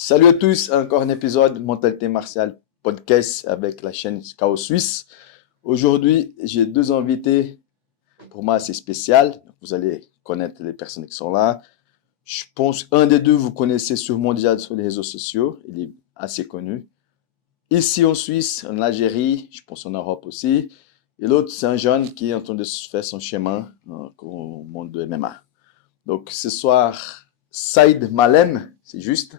Salut à tous, encore un épisode Mentalité Martiale Podcast avec la chaîne Chaos Suisse. Aujourd'hui, j'ai deux invités, pour moi assez spécial. Vous allez connaître les personnes qui sont là. Je pense un des deux, vous connaissez sûrement déjà sur les réseaux sociaux. Il est assez connu. Ici en Suisse, en Algérie, je pense en Europe aussi. Et l'autre, c'est un jeune qui est en train de faire son chemin au monde de MMA. Donc ce soir, Saïd Malem, c'est juste,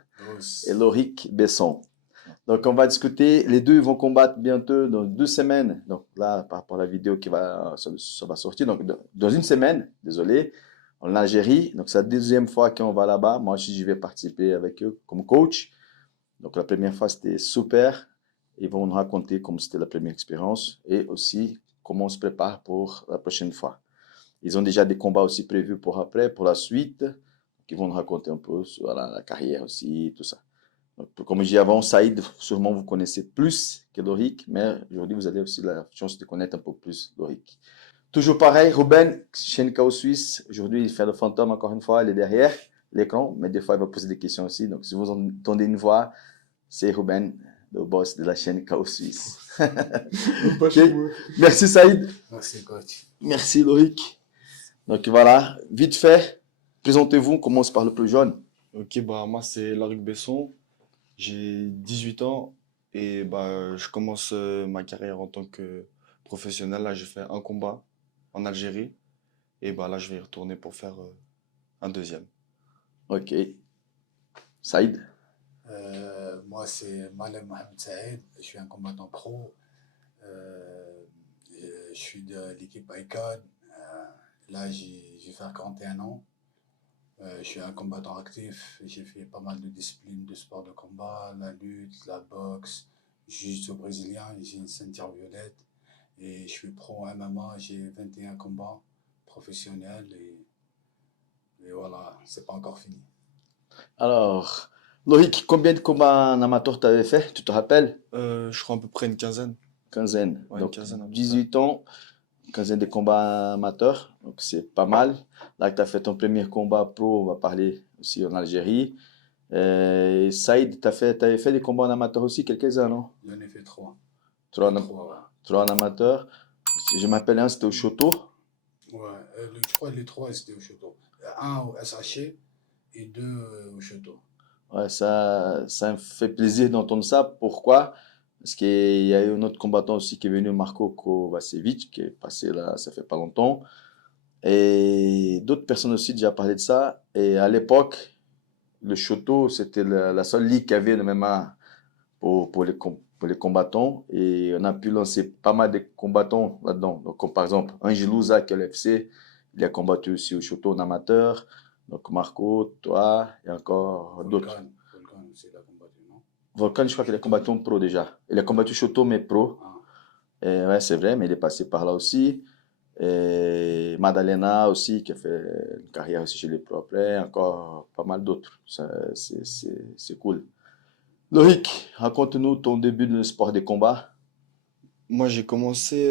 et Lorik Besson. Donc on va discuter, les deux vont combattre bientôt dans 2 semaines. Donc là, par rapport à la vidéo ça va sortir, donc dans une semaine, désolé, en Algérie. Donc c'est la deuxième fois qu'on va là-bas. Moi aussi, j'y vais participer avec eux comme coach. Donc la première fois, c'était super. Ils vont nous raconter comment c'était la première expérience et aussi comment on se prépare pour la prochaine fois. Ils ont déjà des combats aussi prévus pour après, pour la suite, qui vont nous raconter un peu sur la carrière aussi, tout ça. Donc, comme je disais avant, Saïd, sûrement vous connaissez plus que Lorik, mais aujourd'hui vous avez aussi la chance de connaître un peu plus Lorik. Toujours pareil, Ruben, chaîne Chaos Suisse. Aujourd'hui, il fait le fantôme encore une fois, il est derrière l'écran, mais des fois il va poser des questions aussi. Donc si vous entendez une voix, c'est Ruben, le boss de la chaîne Chaos Suisse. Okay. Merci Saïd. Merci coach. Merci Lorik. Donc voilà, vite fait, présentez-vous, on commence par le plus jeune. Ok, bah moi c'est Lorik Besson, j'ai 18 ans et bah je commence ma carrière en tant que professionnel. Là j'ai fait un combat en Algérie et bah là je vais y retourner pour faire un deuxième. Ok. Saïd. Moi, c'est Malem Mohamed Saïd. Je suis un combattant pro. Je suis de l'équipe ICON. Là, je vais faire 41 ans. Je suis un combattant actif. J'ai fait pas mal de disciplines de sport de combat, la lutte, la boxe, jiu-jitsu brésilien. J'ai une ceinture violette. Et je suis pro MMA. J'ai 21 combats professionnels. Et voilà, c'est pas encore fini. Alors, Loïc, combien de combats en amateur t'avais fait? Tu te rappelles? Je crois à peu près une quinzaine. Quinzaine. Ouais, une Donc, quinzaine à peu près. 18 ans, quinzaine de combats amateurs. Donc, c'est pas mal. Là que tu as fait ton premier combat pro, on va parler aussi en Algérie. Saïd, t'avais fait des combats en amateur aussi, quelques-uns, non? J'en ai fait 3. Trois en, Ouais. trois en amateur. Je m'appelle un, c'était au Choto. Ouais, je crois que les 3 c'était au Château. Un au SHC et 2 au Château. Ouais, ça me fait plaisir d'entendre ça. Pourquoi? Parce qu'il y a eu un autre combattant aussi qui est venu, Marco Kovacevic, qui est passé là, ça fait pas longtemps. Et d'autres personnes aussi déjà parlé de ça. Et à l'époque, le Shoto, c'était la seule ligue qu'il y avait de MMA pour les combattants. Et on a pu lancer pas mal de combattants là-dedans. Donc, comme par exemple, Angelouza, qui est l'FC, il a combattu aussi au Shoto en amateur. Donc, Marco, toi, et encore d'autres. Volcan aussi, il a combattu, non? Volkan, je crois qu'il a combattu en pro déjà. Il a combattu Shoto, mais pro. Ah, Et ouais, c'est vrai, mais il est passé par là aussi. Et Madalena aussi, qui a fait une carrière aussi chez les pros après. Encore pas mal d'autres. C'est cool. Loïc, raconte-nous ton début dans le sport des combats. Moi j'ai commencé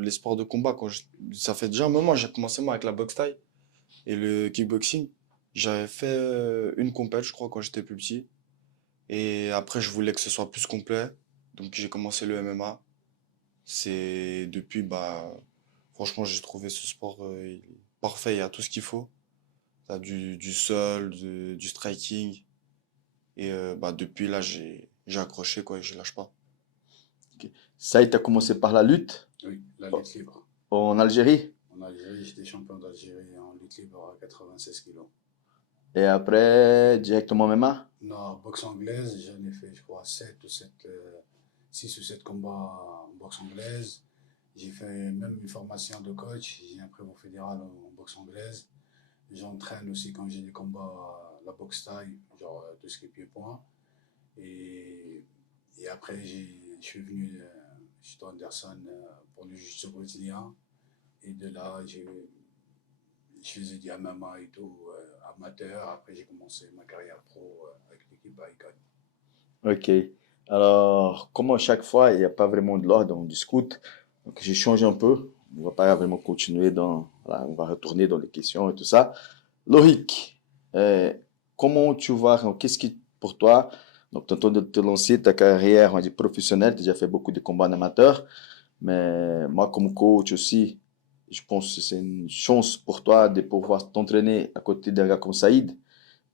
les sports de combat ça fait déjà un moment, j'ai commencé moi avec la boxe thaï et le kickboxing. J'avais fait une compète je crois quand j'étais plus petit et après je voulais que ce soit plus complet donc j'ai commencé le MMA. C'est depuis, bah, franchement, j'ai trouvé ce sport il est parfait, il y a tout ce qu'il faut. T'as du sol, du striking. Et bah, depuis là, j'ai accroché, quoi, et je lâche pas. Ok. Ça, tu as commencé par la lutte oui, la lutte libre. en Algérie. En Algérie, j'étais champion d'Algérie en lutte libre à 96 kilos. Et après, directement MMA. Non, boxe anglaise, j'en ai fait, je crois, 6 ou 7 combats en boxe anglaise. J'ai fait même une formation de coach. J'ai un prévôt fédéral en boxe anglaise. J'entraîne aussi quand j'ai des combats la boxe taille, genre tout ce qui est pied-point. Et, et après, je suis venu chez Anderson pour le jiu-jitsu brésilien. Et de là, je faisais du MMA et tout, amateur. Après, j'ai commencé ma carrière pro avec l'équipe Icon. Ok. Alors, comme à chaque fois, il n'y a pas vraiment de l'ordre, on discute. Donc, j'ai changé un peu. On va pas vraiment continuer voilà, on va retourner dans les questions et tout ça. Loïc, comment tu vois, qu'est-ce qui pour toi? Donc, tu de te lancer ta carrière, on va dire, professionnelle. Tu as déjà fait beaucoup de combats en amateur. Mais moi, comme coach aussi, je pense que c'est une chance pour toi de pouvoir t'entraîner à côté d'un gars comme Saïd,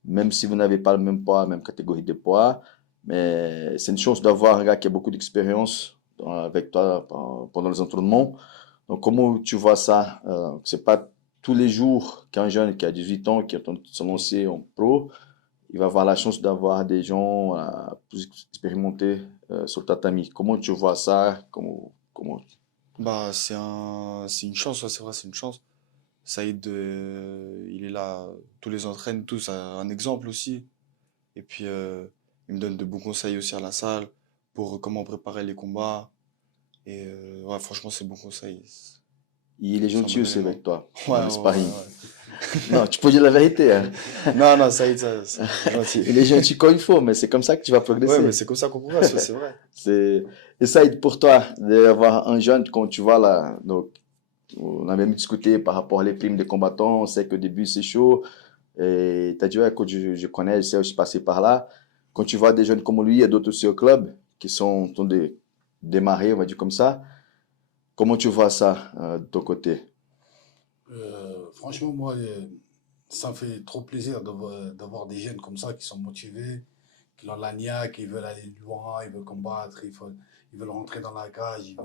même si vous n'avez pas le même poids, la même catégorie de poids. Mais c'est une chance d'avoir un gars qui a beaucoup d'expérience avec toi pendant les entraînements. Donc, comment tu vois ça? C'est pas tous les jours qu'un jeune qui a 18 ans, qui est en train de se lancer en pro, il va avoir la chance d'avoir des gens plus expérimentés sur le tatami. Comment tu vois ça? Comment... Bah, c'est une chance, ouais, c'est vrai, c'est une chance. Saïd, il est là, tous les entraîne, tous, un exemple aussi. Et puis, il me donne de bons conseils aussi à la salle pour comment préparer les combats. Et ouais, franchement, c'est bons conseils. Il est C'est un gentil bon aussi élément. avec toi Ouais, dans ouais, le ouais, sparring. ouais. Non, tu peux dire la vérité, hein. Non, non, Saïd, ça, c'est gentil. Il est gentil quand il faut, mais c'est comme ça que tu vas Ouais, mais progresser. c'est comme ça qu'on progresse, ouais, c'est vrai. C'est... Et ça aide pour toi d'avoir un jeune, quand tu vois là, donc on a même discuté par rapport à les primes des combattants, on sait qu'au début c'est chaud, et tu as dit, ouais, quand je connais, je sais, je suis passé par là. Quand tu vois des jeunes comme lui et d'autres aussi au club, qui sont en train de démarrer, on va dire comme ça, comment tu vois ça de ton côté? Franchement, moi, ça me fait trop plaisir d'avoir des jeunes comme ça qui sont motivés, qui ont la niaque, qui veulent aller loin, ils veulent combattre, ils veulent rentrer dans la cage, ils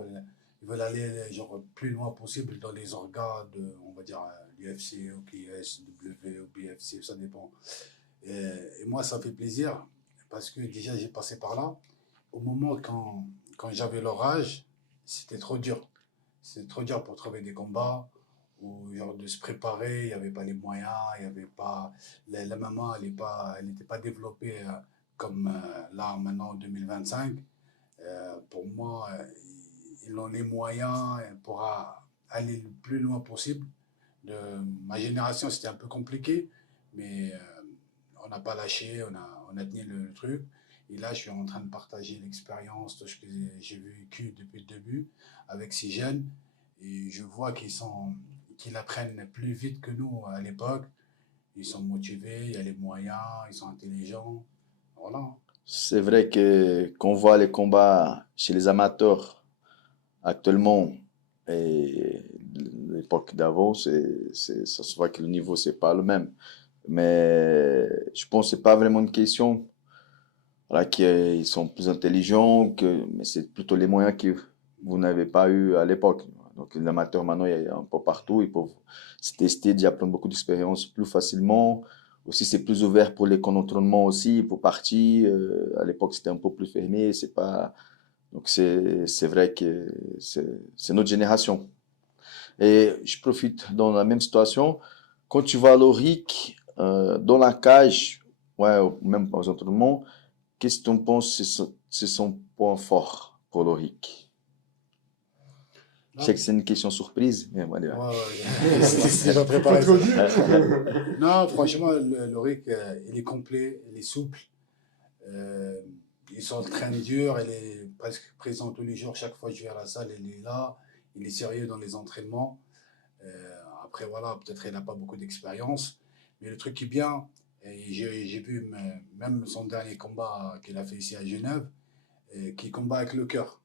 veulent aller genre, plus loin possible dans les organes de, on va dire, l'UFC, OKS, W, BFC, ça dépend. Et moi, ça fait plaisir parce que déjà, j'ai passé par là. Au moment quand j'avais leur âge, c'était trop dur. C'était trop dur pour trouver des combats ou genre de se préparer. Il n'y avait pas les moyens, il y avait pas. La maman, elle n'était pas développée comme là, maintenant, en 2025. Pour moi, ils ont les moyens pour aller le plus loin possible. De, ma génération, c'était un peu compliqué, mais on n'a pas lâché, on a tenu le truc. Et là, je suis en train de partager l'expérience, tout ce que j'ai vécu depuis le début avec ces jeunes. Et je vois qu'ils apprennent plus vite que nous à l'époque. Ils sont motivés, il y a les moyens, ils sont intelligents. Voilà. C'est vrai que quand on voit les combats chez les amateurs actuellement et l'époque d'avant, ça se voit que le niveau, c'est pas le même. Mais je pense que c'est pas vraiment une question voilà, qu'ils sont plus intelligents, mais c'est plutôt les moyens que vous n'avez pas eu à l'époque. Donc, les amateurs, maintenant, il y a un peu partout. Ils peuvent se tester, déjà prendre beaucoup d'expérience plus facilement. Aussi, c'est plus ouvert pour les camps d'entraînement aussi, pour partir. À l'époque, c'était un peu plus fermé. C'est pas... Donc, c'est vrai que c'est notre génération. Et je profite dans la même situation. Quand tu vas à l'ORIC, dans la cage, ouais, même aux entraînements, qu'est-ce que tu en penses, c'est son point fort pour l'ORIC? Je sais Non, que c'est une question surprise, mais voilà. ouais, ouais, c'est déjà préparé ça. Non, franchement, le RIC, il est complet, il est souple. Euh, il s'entraîne dur, il est presque présent tous les jours. Chaque fois que je vais à la salle, il est là. Il est sérieux dans les entraînements. Après, voilà, peut-être il n'a pas beaucoup d'expérience. Mais le truc qui est bien, et j'ai vu même son dernier combat qu'il a fait ici à Genève, qui combat avec le cœur.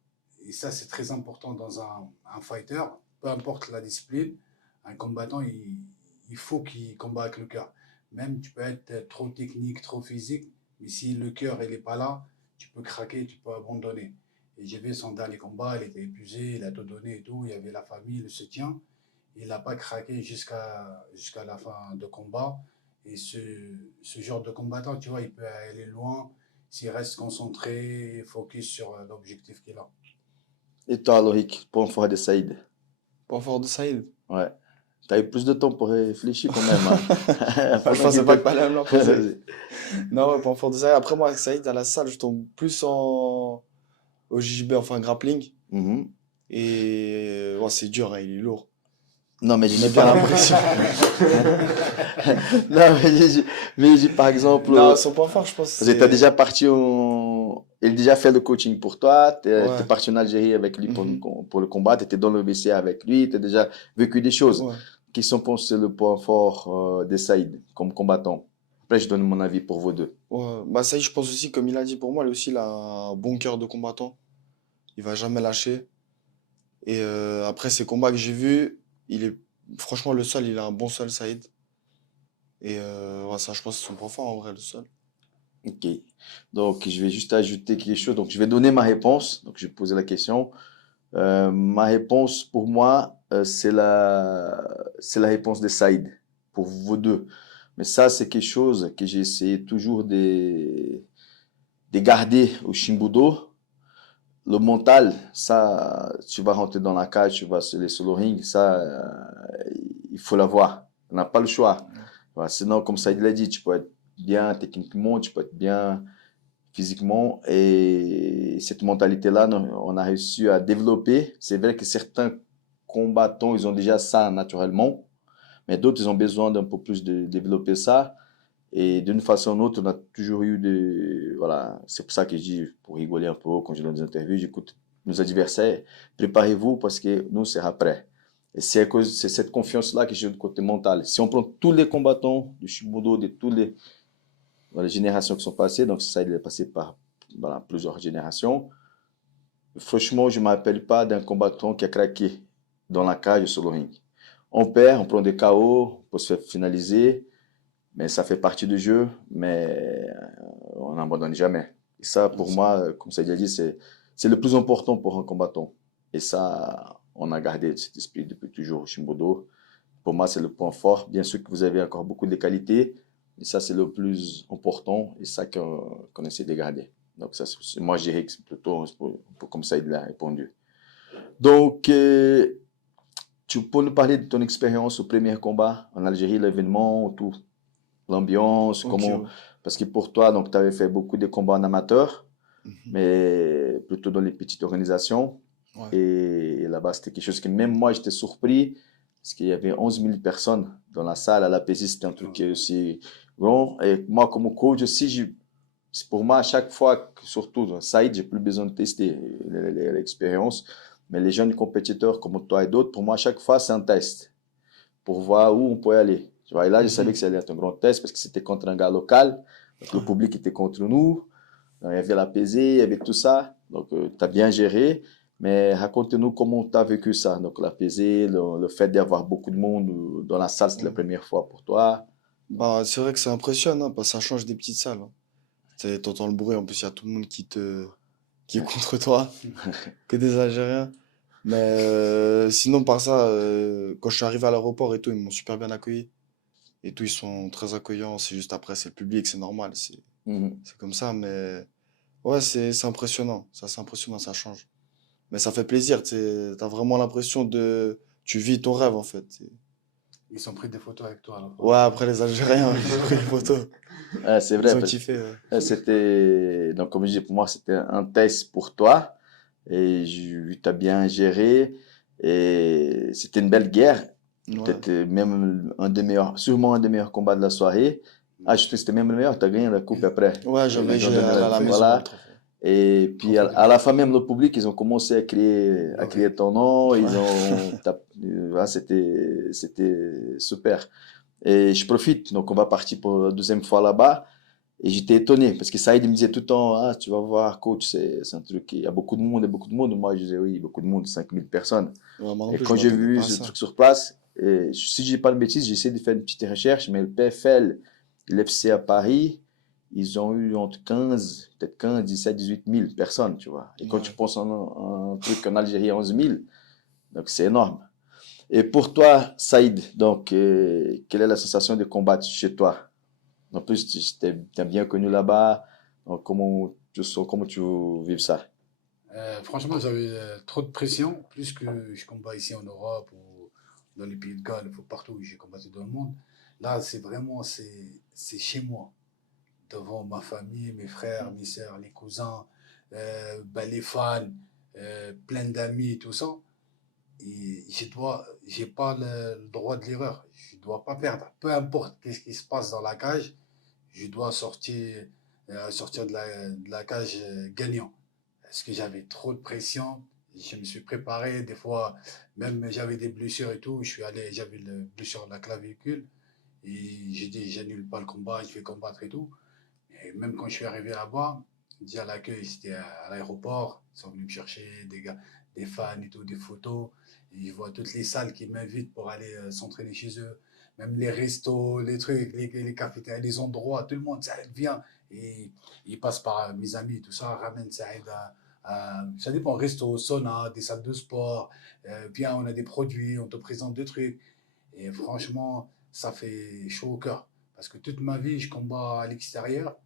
Et ça, c'est très important dans un fighter, peu importe la discipline. Un combattant, il faut qu'il combat avec le cœur. Même tu peux être trop technique, trop physique, mais si le cœur n'est pas là, tu peux craquer, tu peux abandonner. Et j'ai vu son dernier combat, il était épuisé, il a tout donné et tout, il y avait la famille, le soutien. Il n'a pas craqué jusqu'à la fin de combat. Et ce genre de combattant, tu vois, il peut aller loin s'il reste concentré, focus sur l'objectif qu'il a. Et toi, Loïc, point fort de Saïd? Point fort de Saïd. Ouais. Tu as eu plus de temps pour réfléchir quand même, hein. Je Pendant pensais qu'il pas te... que t'allais me la poser. Vas-y. Non, ouais, point fort de Saïd. Après, moi, avec Saïd, à la salle, je tombe plus au JJB, enfin grappling. Mhm. Et ouais, c'est dur, hein, il est lourd. Non, mais je Il met dis bien pas... la pression. Non, mais je dis par exemple... Non, son point fort, je pense, Parce que tu as c'est. déjà parti au... Il a déjà fait le coaching pour toi, tu es Ouais. parti en Algérie avec lui Mhm. pour le combat, tu étais dans le BC avec lui, tu as déjà vécu des choses. Ouais. Qui sont pensés le point fort de Saïd comme combattant? Après, je donne mon avis pour vous deux. Ouais, bah Saïd, je pense aussi, comme il a dit, pour moi, lui aussi, il a un bon cœur de combattant. Il va jamais lâcher. Et après ces combats que j'ai vus, il est franchement le sol, il a un bon sol, Saïd. Et ouais, ça, je pense, c'est son point fort en vrai, le sol. Ok. Donc, je vais juste ajouter quelque chose. Donc, je vais donner ma réponse. Donc, je vais poser la question. Ma réponse, pour moi, c'est la réponse de Saïd, pour vous deux. Mais ça, c'est quelque chose que j'ai essayé toujours de garder au Shimbudo. Le mental, ça, tu vas rentrer dans la cage, tu vas se laisser sur le ring, ça, il faut l'avoir. On n'a pas le choix. Voilà, sinon, comme Saïd l'a dit, tu peux être bien techniquement, tu peux être bien physiquement. Et cette mentalité-là, on a réussi à développer. C'est vrai que certains combattants, ils ont déjà ça naturellement, mais d'autres, ils ont besoin d'un peu plus de développer ça. Et d'une façon ou d'une autre, on a toujours eu des... Voilà, c'est pour ça que je dis, pour rigoler un peu, quand je donne des interviews, j'écoute nos adversaires, préparez-vous parce que nous, c'est après. Et c'est à cause, c'est cette confiance-là que j'ai du côté mental. Si on prend tous les combattants du Shibudo, de toutes les générations qui sont passées, donc ça, il est passé par voilà, plusieurs générations. Franchement, je ne m'appelle pas d'un combattant qui a craqué dans la cage sur le ring. On perd, on prend des KO, on peut se faire finaliser, mais ça fait partie du jeu, mais on n'abandonne jamais. Et ça, pour moi, comme ça a déjà dit, c'est le plus important pour un combattant. Et ça, on a gardé cet esprit depuis toujours au Shimbudo. Pour moi, c'est le point fort. Bien sûr que vous avez encore beaucoup de qualités, mais ça, c'est le plus important et ça qu'on essaie de garder. Donc, ça, moi, je dirais que c'est plutôt un peu comme ça il a répondu. Donc, tu peux nous parler de ton expérience au premier combat en Algérie, l'événement, tout, l'ambiance, Ok, comment... ouais. Parce que pour toi, donc, tu avais fait beaucoup de combats en amateur, Mhm. mais plutôt dans les petites organisations. Ouais. Et là-bas, c'était quelque chose que même moi, j'étais surpris, parce qu'il y avait 11 000 personnes dans la salle. À la l'APC, c'était un truc qui est aussi grand. Et moi, comme coach aussi, c'est pour moi, à chaque fois, surtout dans Saïd, j'ai plus besoin de tester l'expérience. Mais les jeunes compétiteurs comme toi et d'autres, pour moi, à chaque fois, c'est un test pour voir où on peut aller. Tu vois, et là, je savais que Mhm. ça allait être un grand test parce que c'était contre un gars local. Donc, le public était contre nous. Il y avait la pesée, il y avait tout ça. Donc, tu as bien géré. Mais raconte-nous comment tu as vécu ça. Donc, la pesée, le fait d'avoir beaucoup de monde dans la salle, c'était la Ouais. première fois pour toi. Bah, c'est vrai que ça impressionne, hein, parce que ça change des petites salles. Hein. T'entends le bruit, en plus, il y a tout le monde qui est contre toi, que des Algériens. Mais sinon, par ça, quand je suis arrivé à l'aéroport et tout, ils m'ont super bien accueilli. Et tout, ils sont très accueillants. C'est juste après, c'est le public, c'est normal. Mhm. C'est comme ça, mais ouais, c'est impressionnant. Ça, c'est impressionnant, ça change. Mais ça fait plaisir, t'as vraiment l'impression de... Tu vis ton rêve, en fait. Ils sont pris des photos avec toi, alors. Ouais, après les Algériens, ils ont pris des photos. C'est Ils vrai. ont kiffé, ouais. C'était, donc, comme je dis, pour moi, c'était un test pour toi. Et tu as bien géré. Et c'était une belle guerre. Ouais, Peut-être même un des meilleurs, sûrement un des meilleurs combats de la soirée. Ah, je trouve que c'était même le meilleur. Tu as gagné la coupe après. ouais Ils ont j'ai donné allé la, à la Trophée. maison, ouais, le voilà. trophée. Et puis Trophée de à la guerre. fin même, le public, ils ont commencé à crier Lové. ton nom. Ouais. Voilà, c'était super. Et je profite. Donc, on va partir pour la deuxième fois là-bas. Et j'étais étonné parce que Saïd me disait tout le temps, ah, tu vas voir, coach, c'est un truc, il y a beaucoup de monde, il y a beaucoup de monde. Moi, je disais, oui, beaucoup de monde, 5000 personnes. Ouais, moi non Et plus, je quand j'ai m'attendais vu pas à ce ça. truc sur place, et si je dis pas de bêtises, j'ai essayé de faire une petite recherche, mais le PFL, l'FC à Paris, ils ont eu entre 15, peut-être 15, 17, 18 000 personnes, tu vois. Et quand tu Ouais. penses en un truc en Algérie, 11 000, donc c'est énorme. Et pour toi, Saïd, donc, quelle est la sensation de combattre chez toi? En plus, tu t'es bien connu là-bas. Donc, comment tu vis ça? Franchement, j'avais trop de pression, plus que je combats ici en Europe ou dans les pays de Galles, partout où j'ai combattu dans le monde. Là, c'est vraiment, c'est chez moi, devant ma famille, mes frères, mes sœurs, les cousins, bah, les fans, plein d'amis, tout ça. Et j'ai pas le droit de l'erreur. Je dois pas perdre. Peu importe qu'est-ce qui se passe dans la cage, je dois sortir de la cage gagnant. Parce que j'avais trop de pression. Je me suis préparé. Des fois, même j'avais des blessures et tout. J'avais une blessure de la clavicule. Et j'ai dit, j'annule pas le combat, je vais combattre et tout. Et même quand je suis arrivé là-bas, déjà à l'accueil, c'était à l'aéroport. Ils sont venus me chercher, des gars, des fans et tout, des photos. Et je vois toutes les salles qui m'invitent pour aller s'entraîner chez eux. Même les restos, les trucs, les cafétérias, les endroits, tout le monde, ça vient. Et ils passent par mes amis, tout ça, ramène Saïd ça dépend, resto, sauna, des salles de sport. Bien, on a des produits, on te présente des trucs. Et franchement, ça fait chaud au cœur. Parce que toute ma vie, je combats à l'extérieur.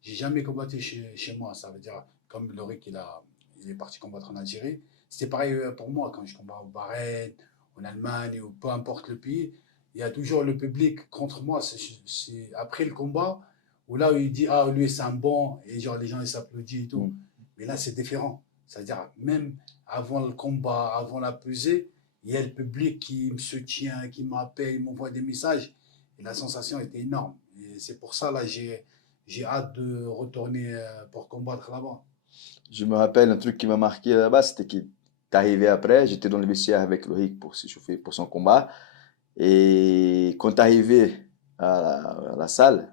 J'ai jamais combattu chez moi. Ça veut dire, comme Lorik, il est parti combattre en Algérie. C'était pareil pour moi quand je combats au Bahreïn, en Allemagne, ou peu importe le pays. Il y a toujours le public contre moi. C'est après le combat où là, où il dit, ah, lui, c'est un bon. Et genre, les gens, ils s'applaudissent et tout. Mm. Mais là, c'est différent. C'est-à-dire, même avant le combat, avant la pesée, il y a le public qui me soutient, qui m'appelle, il m'envoie des messages. Et la sensation était énorme. Et c'est pour ça, là, j'ai hâte de retourner pour combattre là-bas. Je me rappelle un truc qui m'a marqué là-bas, c'était qu'il est arrivé après, j'étais dans le vestiaire avec Loïc pour s'échauffer pour son combat. Et quand tu es arrivé à la salle,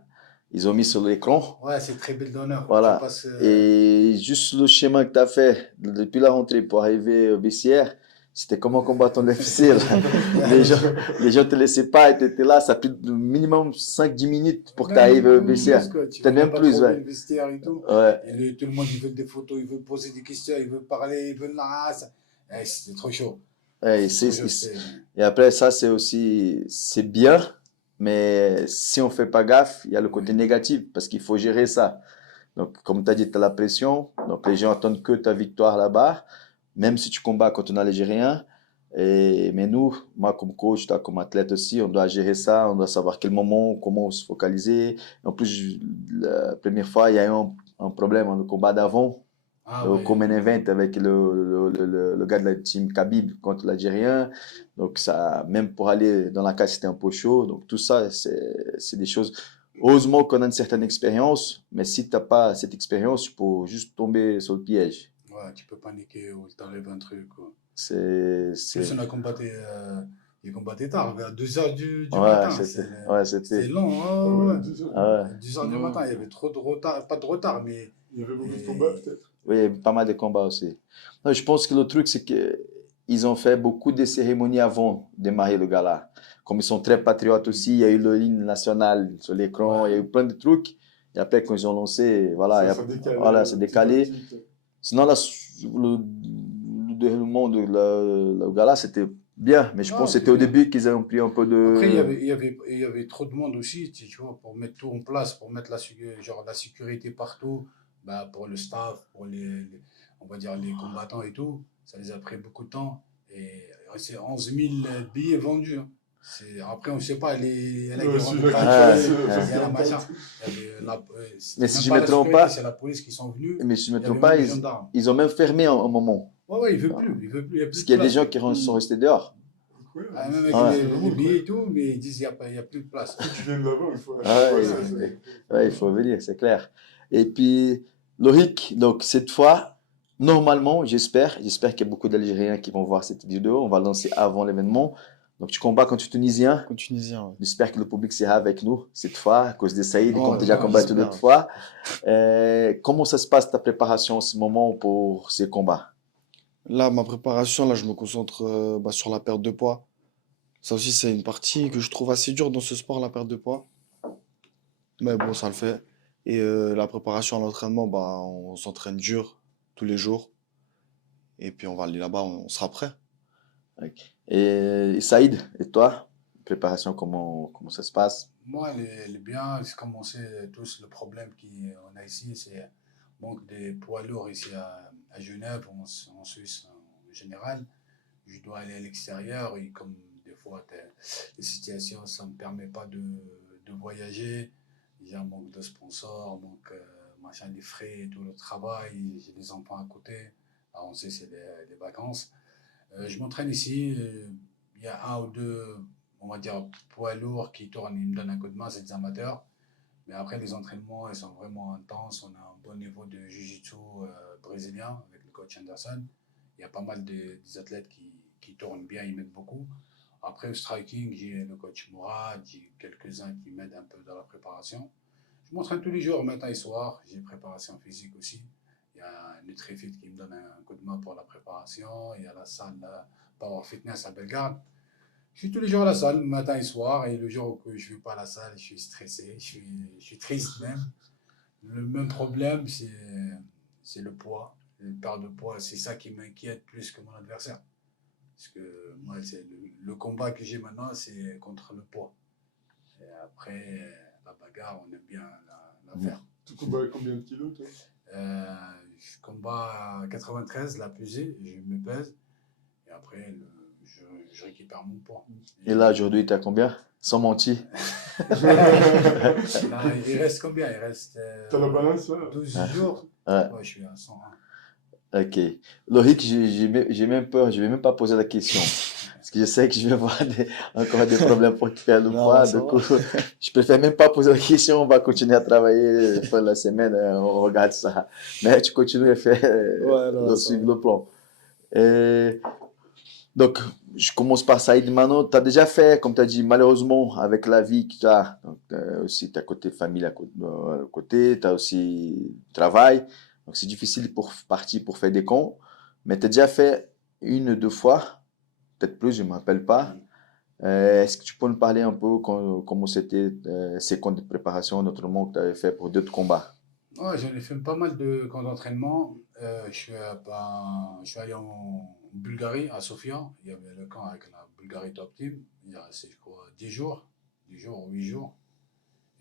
ils ont mis sur l'écran, Ouais, c'est très belle d'honneur. Tu voilà. passes. Et juste le chemin que tu as fait depuis la rentrée pour arriver au vestiaire, c'était comme un combattant de l'FC. Les gens, les gens te laissaient pas et tu étais là, ça a pris minimum 5-10 minutes pour que tu Même arrives au plus, vestiaire. quoi. Tu Peut-être n'as même pas plus, trouvé ouais. le vestiaire et tout. Ouais. Et tout le monde, il veut des photos, il veut poser des questions, il veut parler, il veut la race. C'était trop chaud. Ouais, C'était trop chaud. et après, ça, c'est aussi, c'est bien, mais si on fait pas gaffe, il y a le côté Oui. négatif, parce qu'il faut gérer ça. Donc, comme tu as dit, tu as la pression, donc les gens attendent que ta victoire là-bas, même si tu combats contre un Algérien. Mais nous, moi comme coach, toi comme athlète aussi, on doit gérer ça, on doit savoir quel moment, comment se focaliser. En plus, la première fois, il y a eu un problème dans le combat d'avant, Ah au ouais. Common Event avec le gars de la team Khabib contre l'Algérien. Donc, ça, même pour aller dans la cage, c'était un peu chaud. Donc, tout ça, c'est des choses. Heureusement qu'on a une certaine expérience, mais si tu n'as pas cette expérience, tu peux juste tomber sur le piège. Ouais, tu peux paniquer ou t'enlèves un truc, quoi. Plus C'est, on a combattu, j'ai combattu tard, vers 2 heures du ouais, matin. ouais, C'était c'était, long, Ah ouais, ouais, ouais. 2 heures. ah ouais. 2 heures du Non, matin, il y avait trop de retard, pas de retard, mais il y avait beaucoup de combats et- peut-être. Oui, il y a pas mal de combats aussi. Non, je pense que le truc, c'est que ils ont fait beaucoup de cérémonies avant de démarrer le gala. Comme ils sont très patriotes aussi, il y a eu le hymne national sur l'écran, il y a ouais. eu plein de trucs. Et après, quand ils ont lancé, voilà, Ça décalait voilà, c'est petit à décalé. petit. Sinon, là, le déroulement de le gala, c'était bien. Mais je pense Non, que c'est c'était au bien. début qu'ils ont pris un peu Après, de... il y avait trop de monde aussi, tu vois, pour mettre tout en place, pour mettre genre, la sécurité partout, bah, pour le staff, pour on va dire, les combattants et tout. Ça les a pris beaucoup de temps. Et c'est 11 000 billets vendus, hein. Après, on ne sait pas, il y en a qui Ouais, rentrent celui-là qui Ah, gratuit, connaissait, ouais. il y en a parce machin. qu'il Mais C'était si même je ne pas me la trompe sécurité, pas, c'est la police qui sont venus. mais si je me Il y avait trompe même pas, les gendarmes. ils ont même fermé un moment. Ouais, ouais, il veut plus, il veut plus, il n'y a plus Parce de qu'il y a des place. gens qui sont restés dehors. incroyable. Ah, même avec Ouais. C'est les vraiment billets et incroyable. tout, mais ils disent il y a plus de place. Quand tu viens de là-bas, il faut à chaque Ah fois, ouais, ça, Ouais. ouais, il faut venir, c'est clair. Et puis, Loïc, donc cette fois, normalement, j'espère qu'il y a beaucoup d'Algériens qui vont voir cette vidéo. On va lancer avant l'événement. Donc, tu combats contre Tunisien. Comme Tunisien, ouais. J'espère que le public sera avec nous cette fois, à cause de Saïd, Oh, comme tu as déjà ouais, combattu j'espère. d'autres fois. Comment ça se passe ta préparation en ce moment pour ces combats? Là, ma préparation, là, je me concentre bah, sur la perte de poids. Ça aussi, c'est une partie que je trouve assez dure dans ce sport, la perte de poids. Mais bon, ça le fait. Et la préparation à l'entraînement, bah, on s'entraîne dur tous les jours. Et puis on va aller là-bas, on sera prêt. Ok. Et Saïd, et toi? Préparation, comment ça se passe? Moi, les biens, c'est comme on sait tous, le problème qu'on a ici, c'est manque des poids lourds ici à Genève, en Suisse en général. Je dois aller à l'extérieur et comme des fois, les situations, ça ne me permet pas de voyager. Il y a un manque de sponsors, manque machin, des frais, tout le travail, j'ai des enfants à côté. Alors, on sait, c'est les vacances. Je m'entraîne ici. Il y a un ou deux, on va dire, poids lourds qui tournent. Ils me donnent un coup de main, c'est des amateurs. Mais après, les entraînements, ils sont vraiment intenses. On a un bon niveau de jiu-jitsu brésilien avec le coach Anderson. Il y a pas mal des athlètes qui tournent bien, ils m'aident beaucoup. Après, au striking, j'ai le coach Mourad, j'ai quelques-uns qui m'aident un peu dans la préparation. Je m'entraîne tous les jours, matin et soir. J'ai préparation physique aussi. Il y a un Nutrifit qui me donne un coup de main pour la préparation. Il y a la salle Power Fitness à Bellegarde. Je suis tous les jours à la salle, matin et soir. Et le jour où je ne vais pas à la salle, je suis stressé, je suis triste même. Le même problème, c'est le poids. Le perte de poids, c'est ça qui m'inquiète plus que mon adversaire. Parce que moi, le combat que j'ai maintenant, c'est contre le poids. Et après, la bagarre, on aime bien la faire. Tu combats avec combien de kilos, toi? Je combats à 93, la pesée, je me pèse. Et après, je récupère mon poids. Et là, aujourd'hui, tu as combien? Sans mentir. Là, il reste combien? Il reste T'as la balance, là? 12 jours. Ouais. Ouais, je suis à 101. Ok. Loïc, j'ai même peur, je vais même pas poser la question. Parce que je sais que je vais avoir encore des problèmes pour faire le Non, poids. ça Du va. coup, je préfère même pas poser la question. On va continuer à travailler pour la semaine. On regarde ça. Mais tu continues à faire, Ouais, non, ça suivre va. le plan. Et donc, je commence par Saïd Mano. Tu as déjà fait, comme tu as dit, malheureusement, avec la vie que tu as, aussi tu as côté famille à côté, tu as aussi travail. Donc, c'est difficile pour partir pour faire des camps. Mais tu as déjà fait une ou deux fois, peut-être plus, je ne me rappelle pas. Est-ce que tu peux nous parler un peu comment c'était ces camps de préparation, notamment que tu avais fait pour d'autres combats? Ouais, j'en ai fait pas mal de camps d'entraînement. Je suis allé en Bulgarie, à Sofia. Il y avait le camp avec la Bulgarie Top Team. Il y a resté, je crois, 10 jours ou 8 jours.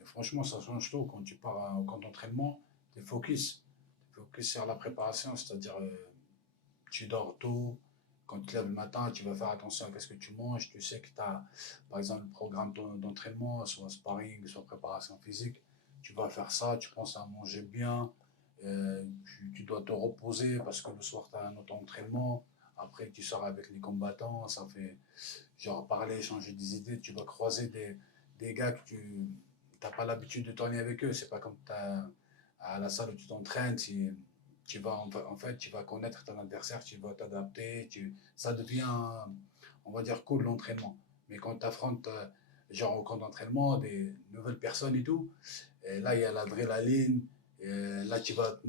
Et franchement, ça change tout. Quand tu pars au camp d'entraînement, tu es focus. Tu es focus sur la préparation, c'est-à-dire tu dors tôt. Quand tu te lèves le matin, tu vas faire attention à ce que tu manges. Tu sais que tu as, par exemple, le programme d'entraînement, soit sparring, soit préparation physique. Tu vas faire ça, tu penses à manger bien. Tu dois te reposer parce que le soir, tu as un autre entraînement. Après, tu sors avec les combattants. Ça fait genre parler, échanger des idées. Tu vas croiser des gars que tu n'as pas l'habitude de tourner avec eux. C'est pas comme à la salle où tu t'entraînes. Tu vas en fait, tu vas connaître ton adversaire, tu vas t'adapter, ça devient, on va dire, cool l'entraînement. Mais quand tu affrontes, genre au camp d'entraînement, des nouvelles personnes et tout, et là il y a l'adrénaline, et là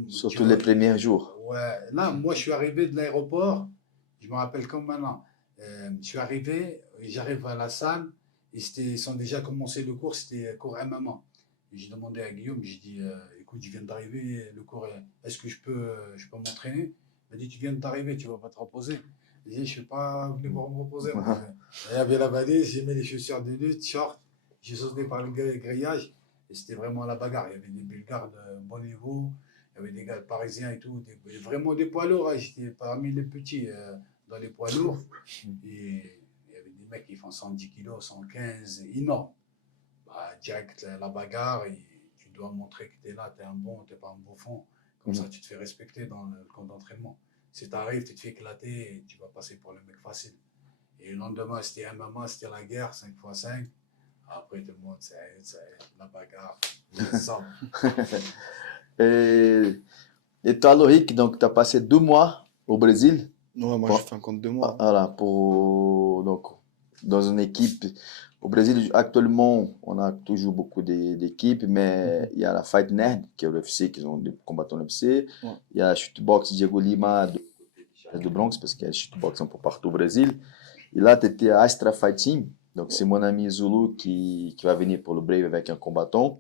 Surtout les premiers jours. Ouais, là moi je suis arrivé de l'aéroport, je me rappelle comme maintenant, je suis arrivé, j'arrive à la salle, ils sont déjà commencé le cours, c'était cours MMA. J'ai demandé à Guillaume, j'ai dit, écoute, je viens d'arriver, le cours, est-ce que je peux m'entraîner? Il m'a dit, tu viens d'arriver, tu ne vas pas te reposer. J'ai dit, je ne suis pas venu pour me reposer. Moi. Il y avait la valise, j'ai mis les chaussures de lutte, short, j'ai sauté par le grillage, et c'était vraiment la bagarre. Il y avait des Bulgares de bon niveau, il y avait des gars parisiens et tout, vraiment des poids lourds. Hein. J'étais parmi les petits dans les poids lourds. Et il y avait des mecs qui font 110 kilos, 115, énormes. Bah, direct la bagarre et tu dois montrer que tu es là, tu es un bon, tu n'es pas un bouffon. Comme ça, tu te fais respecter dans le camp d'entraînement. Si tu arrives, tu te fais éclater et tu vas passer pour le mec facile. Et le lendemain, c'était MMA, c'était la guerre, 5x5. Après, tout le monde, c'est la bagarre, ça. Et toi, Loïc, donc tu as passé 2 mois au Brésil. Ouais, moi, Bon. j'ai fait un compte de moi. Voilà, donc, dans une équipe. Au Brésil, actuellement, on a toujours beaucoup d'équipes, mais il y a la Fight Nerd, qui est au UFC, qui ont des combattants au UFC. Ouais. Il y a Shootbox Diego Lima de Bronx, parce qu'il y a Shootbox un peu partout au Brésil. Et là, tu étais à Astra Fight Team. Donc, c'est mon ami Zulu qui va venir pour le Brave avec un combattant.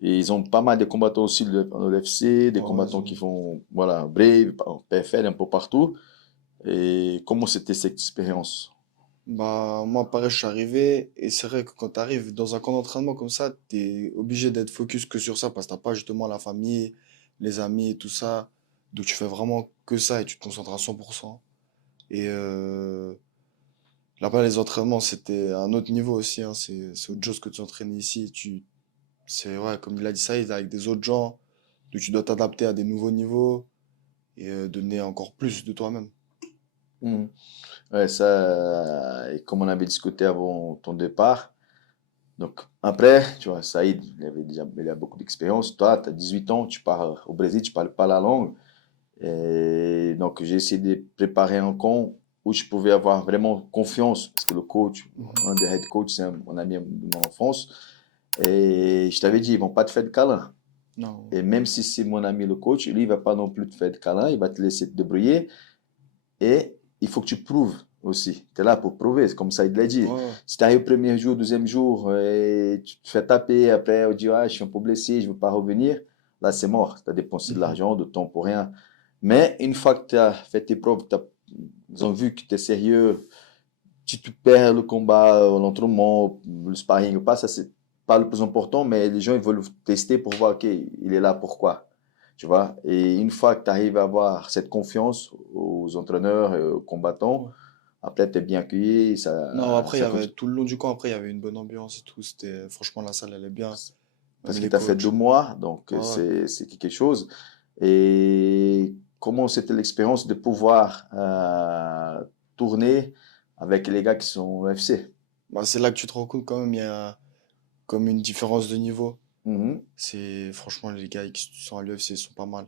Et ils ont pas mal de combattants aussi dans l'UFC, des combattants qui font, voilà, Brave, PFL, un peu partout. Et comment c'était cette expérience? Bah, moi, pareil, je suis arrivé, et c'est vrai que quand tu arrives dans un camp d'entraînement comme ça, tu es obligé d'être focus que sur ça, parce que t'as pas justement la famille, les amis et tout ça. Donc, tu fais vraiment que ça et tu te concentres à 100%. Et là-bas, les entraînements, c'était un autre niveau aussi, hein. C'est autre chose que de s'entraîner ici. C'est, ouais, comme il a dit ça, il est avec des autres gens. Donc, tu dois t'adapter à des nouveaux niveaux et donner encore plus de toi-même. Mhm. Ouais, ça, et comme on avait discuté avant ton départ, donc après, tu vois, Saïd, il a beaucoup d'expérience. Toi, tu as 18 ans, tu pars au Brésil, tu parles pas la langue. Et donc, j'ai essayé de préparer un camp où je pouvais avoir vraiment confiance, parce que le coach, un des head coach, c'est mon ami de mon enfance. Et je t'avais dit, ils vont pas te faire de câlin. Non. Et même si c'est mon ami le coach, lui, il va pas non plus te faire de câlin, il va te laisser te débrouiller. Et il faut que tu prouves aussi. Tu es là pour prouver, c'est comme ça, il l'a dit. Ouais. Si tu arrives le premier jour, deuxième jour, et tu te fais taper, après on dit, ah, je suis un peu blessé, je ne veux pas revenir, là, c'est mort. Tu as dépensé de l'argent, de temps pour rien. Mais une fois que tu as fait tes preuves, ils ont vu que tu es sérieux, tu te perds le combat, l'entraînement, le sparring ou pas, ça, c'est pas le plus important, mais les gens, ils veulent tester pour voir, OK, il est là, pourquoi? Tu vois? Et une fois que tu arrives à avoir cette confiance aux entraîneurs et aux combattants, Ouais. après, tu es bien accueilli. Non, après, il y Ça avait continue. tout le long du camp, après, il y avait une bonne ambiance et tout. C'était, franchement, la salle, elle est bien. Parce Même que les tu as fait coachs. 2 mois, donc Ouais, ouais. c'est quelque chose. Et comment c'était l'expérience de pouvoir tourner avec les gars qui sont au UFC? Bah, c'est là que tu te rends compte quand même, il y a comme une différence de niveau. Mhm. C'est, franchement, les gars qui sont à l'UFC, ils sont pas mal.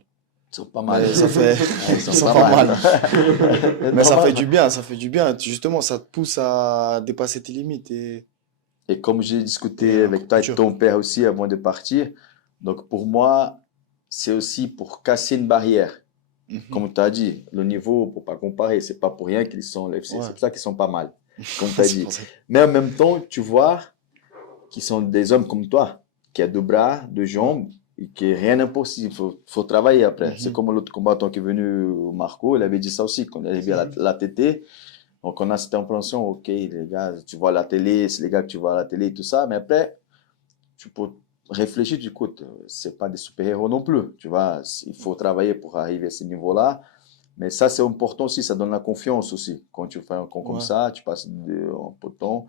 Ils sont pas mal. Mais ça fait, Ils ils sont sont pas pas mal. mal. Mais ça fait Normal. du bien, ça fait du bien. Justement, ça te pousse à dépasser tes limites Et comme j'ai et discuté encore avec toi plus et dur. ton père aussi avant de partir, donc pour moi, c'est aussi pour casser une barrière. Mhm. Comme tu as dit, le niveau, pour pas comparer, c'est pas pour rien qu'ils sont à l'UFC. C'est Ouais, pour ça qu'ils sont pas mal, comme tu as c'est dit. pour ça. Mais en même temps, tu vois qu'ils sont des hommes comme toi, qui a 2 bras, 2 jambes, et qui est rien d'impossible. Faut travailler après. C'est Mhm. comme l'autre combattant qui est venu, Marco, il avait dit ça aussi, quand il est arrivé à la TT. Donc, on a cette impression, ok, les gars, tu vois la télé, c'est les gars que tu vois à la télé et tout ça, mais après, tu peux réfléchir, du coup, c'est pas des super-héros non plus, tu vois, il faut travailler pour arriver à ce niveau-là, mais ça, c'est important aussi, ça donne la confiance aussi. Quand tu fais un camp comme Ouais, ça, tu passes un peu de temps,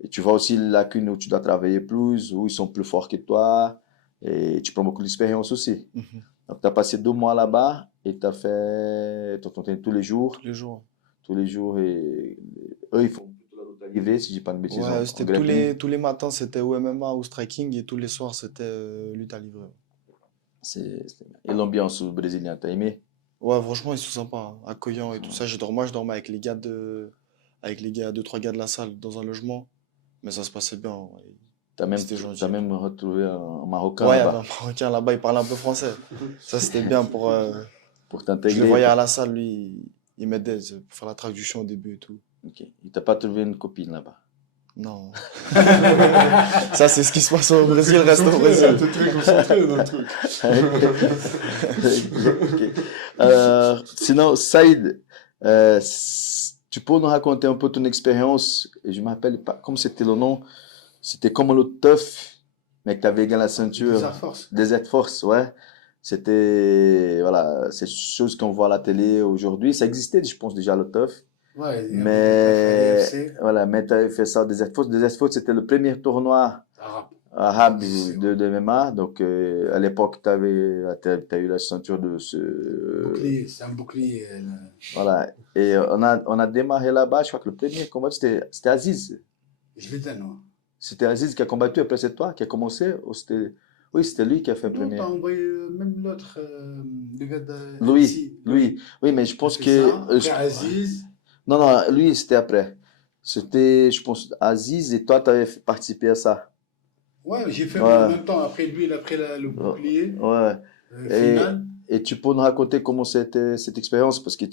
et tu vois aussi les lacunes où tu dois travailler plus, où ils sont plus forts que toi, et tu prends beaucoup d'expérience aussi. mhm. Donc, tu as passé 2 mois là-bas, et tu as fait, tu t'entraînes Tous les jours. tous les jours, et eux, ils font plutôt la lutte à l'IV, si je dis pas de bêtises, Ouais, en c'était grappling. tous les matins, c'était ou MMA ou striking et tous les soirs, c'était lutte à livrer. Et l'ambiance brésilienne, t'as aimé? Ouais, franchement, ils sont sympas, hein, accueillants et tout Ouais. ça. Moi, je dormais avec les gars, deux, trois gars de la salle dans un logement, mais ça se passait bien, ouais. C'était T'as gentil et tout. même retrouvé un Marocain Ouais, il y avait un là-bas Marocain là-bas, il parlait un peu français. Ça, c'était bien pour. pour Je le t'intégrer. voyais à la salle, lui, il m'aidait pour faire la traduction au début et tout. Ok. Il t'a pas trouvé une copine là-bas. Non. Ça, c'est ce qui se passe au T'es Brésil, très reste au concentré, là, Brésil. t'es très concentré dans le truc. Ok. Sinon, Saïd, tu peux nous raconter un peu ton expérience? Je me rappelle pas comment c'était le nom. C'était comme le teuf, mais que tu avais gagné la Des ceinture Air Force. des Air Force, ouais. C'était, voilà, c'est chose qu'on voit à la télé aujourd'hui. Ça existait, je pense, déjà le teuf. Ouais, il y avait des teufs à Mais, l'UFC, voilà, mais tu avais fait ça des Air Force. Des Air Force, c'était le premier tournoi arabe. arabe C'est de MMA. Donc, à l'époque, tu as eu la ceinture de ce. bouclier, c'est un bouclier. Voilà. Et on a démarré là-bas. Je crois que le premier combat, c'était Aziz. Je l'ai dit, non. C'était Aziz qui a combattu, après c'est toi qui a commencé ou c'était... Oui, c'était lui qui a fait le Non, t'as premier. envoyé même l'autre, le gars de Louis, MC, Louis. Louis. Oui, mais je Il a pense fait que... ça. Après Aziz. Non, non, lui, c'était après. C'était, je pense, Aziz et toi, tu avais participé à ça. Ouais, j'ai fait en Ouais, même temps. Après lui, il a pris le bouclier ouais. Et, final. et tu peux nous raconter comment c'était cette expérience parce que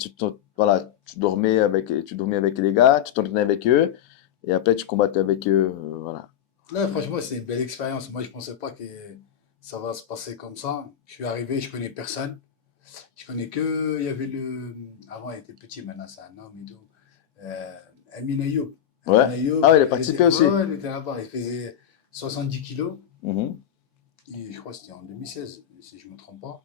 voilà, tu dormais avec les gars, tu t'entraînais avec eux et après tu combattais avec eux. Voilà. Là, franchement, c'est une belle expérience. Moi, je pensais pas que ça va se passer comme ça. Je suis arrivé, je connais personne. Je connais que, il y avait le, avant il était petit, maintenant c'est un homme et tout. Amin Ayoub. Ouais. Amin Ayoub, Ah ouais, il a participé ouais, aussi. ouais, il était là-bas. Il faisait 70 kilos. Mhm. Et je crois que c'était en 2016, si je ne me trompe pas.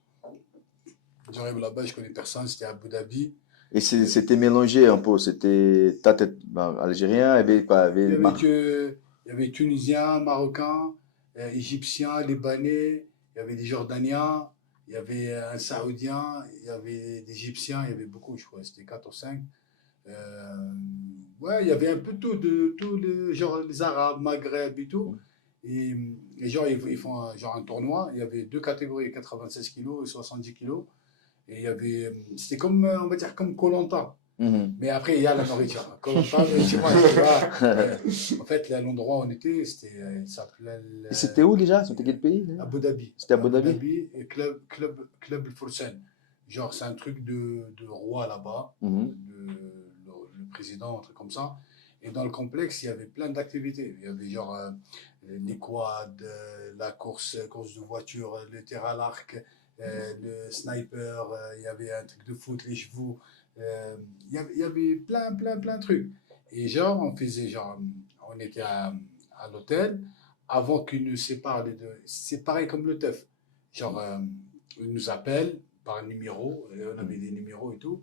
J'arrive là-bas, je connais personne, c'était à Abu Dhabi. Et c'était mélangé un peu. C'était ta tête algérien, il y avait quoi? Il y Il y avait avait que, il y avait Tunisiens, Marocains, Égyptiens, Libanais, il y avait des Jordaniens, il y avait un Saoudien, il y avait des Égyptiens, il y avait beaucoup, je crois, c'était 4 ou 5. Ouais, il y avait un peu tout, de tous les, genre les Arabes, Maghreb et tout. Et, et genre, ils font genre un tournoi. Il y avait deux catégories, 96 kilos et 70 kilos. Et il y avait, c'était comme, on va dire, comme koh Mhm. Mais après, il y a la nourriture. Quand on parle chez moi, tu vois, en fait, l'endroit où on était, il s'appelait Et c'était où déjà? C'était quel pays? Là Abu Dhabi. C'était Abu Dhabi? Et Club El Fursan. Genre, c'est un truc de roi là-bas, Mhm. le président, un truc comme ça. Et dans le complexe, il y avait plein d'activités. Il y avait genre les quads, la course de voiture, le tir à l'arc, le sniper, il y avait un truc de foot, les chevaux. Il y avait plein de trucs. Et genre, on faisait genre, on était à l'hôtel avant qu'ils nous séparent les deux. C'est pareil comme le teuf. Genre, ils nous appellent par numéro, et on avait des numéros et tout.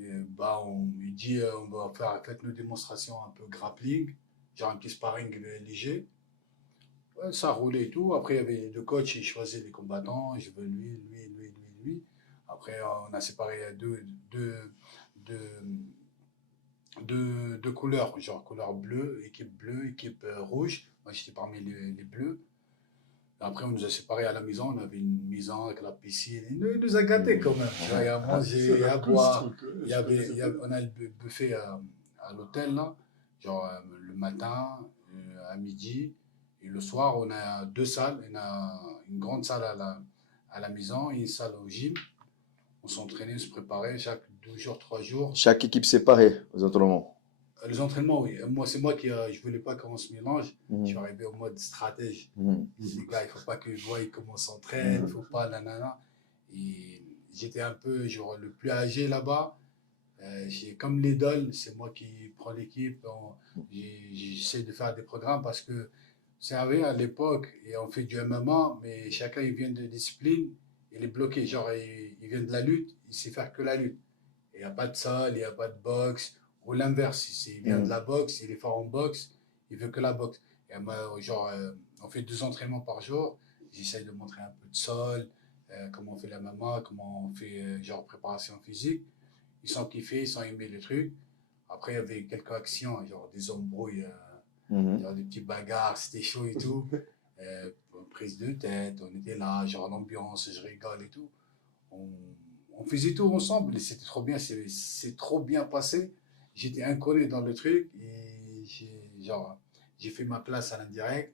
Et, bah, on lui dit, on va faire faites nos démonstrations un peu grappling, genre un petit sparring léger. Ouais, ça roulait et tout. Après, il y avait le coach, il choisait les combattants. Je veux lui. Après, on a séparé deux, deux couleurs, genre couleur bleue, équipe rouge. Moi, j'étais parmi les bleus. Après, on nous a séparés à la maison. On avait une maison avec la piscine. Il nous a gâtés quand même. Tu vois, il y a à manger, à boire. On a le buffet à l'hôtel, là. Genre, le matin, à midi. Et le soir, on a deux salles. On a une grande salle à la maison et une salle au gym. On s'entraînait, on se préparait chaque 2 jours, 3 jours. Chaque équipe séparée aux entraînements. Les entraînements, oui. Moi, c'est moi qui je voulais pas qu'on se mélange. Mhm. Je suis arrivé au mode stratège. Mhm. Les gars, il faut pas que je voie comment on s'entraîne, il faut pas nanana. Et j'étais un peu genre le plus âgé là-bas. J'ai comme l'idole, c'est moi qui prends l'équipe. J'essaie de faire des programmes parce que c'est vrai à l'époque et on fait du MMA, mais chacun il vient de discipline, il est bloqué. Genre il vient de la lutte, il sait faire que la lutte. Il n'y a pas de sol, il n'y a pas de boxe. Ou l'inverse, il vient de la boxe, il est fort en boxe, il veut que la boxe. Et moi, genre, on fait 2 entraînements par jour. J'essaye de montrer un peu de sol, comment on fait la MMA, comment on fait genre préparation physique. Ils sont kiffés, ils sont aimés les trucs. Après, il y avait quelques actions, genre des embrouilles, Mhm. genre des petits bagarres, c'était chaud et tout. Prise de tête, on était là, genre l'ambiance, je rigole et tout. On, on faisait tout ensemble et c'était trop bien, c'est trop bien passé. J'étais inconnu dans le truc et j'ai fait ma place à l'indirect.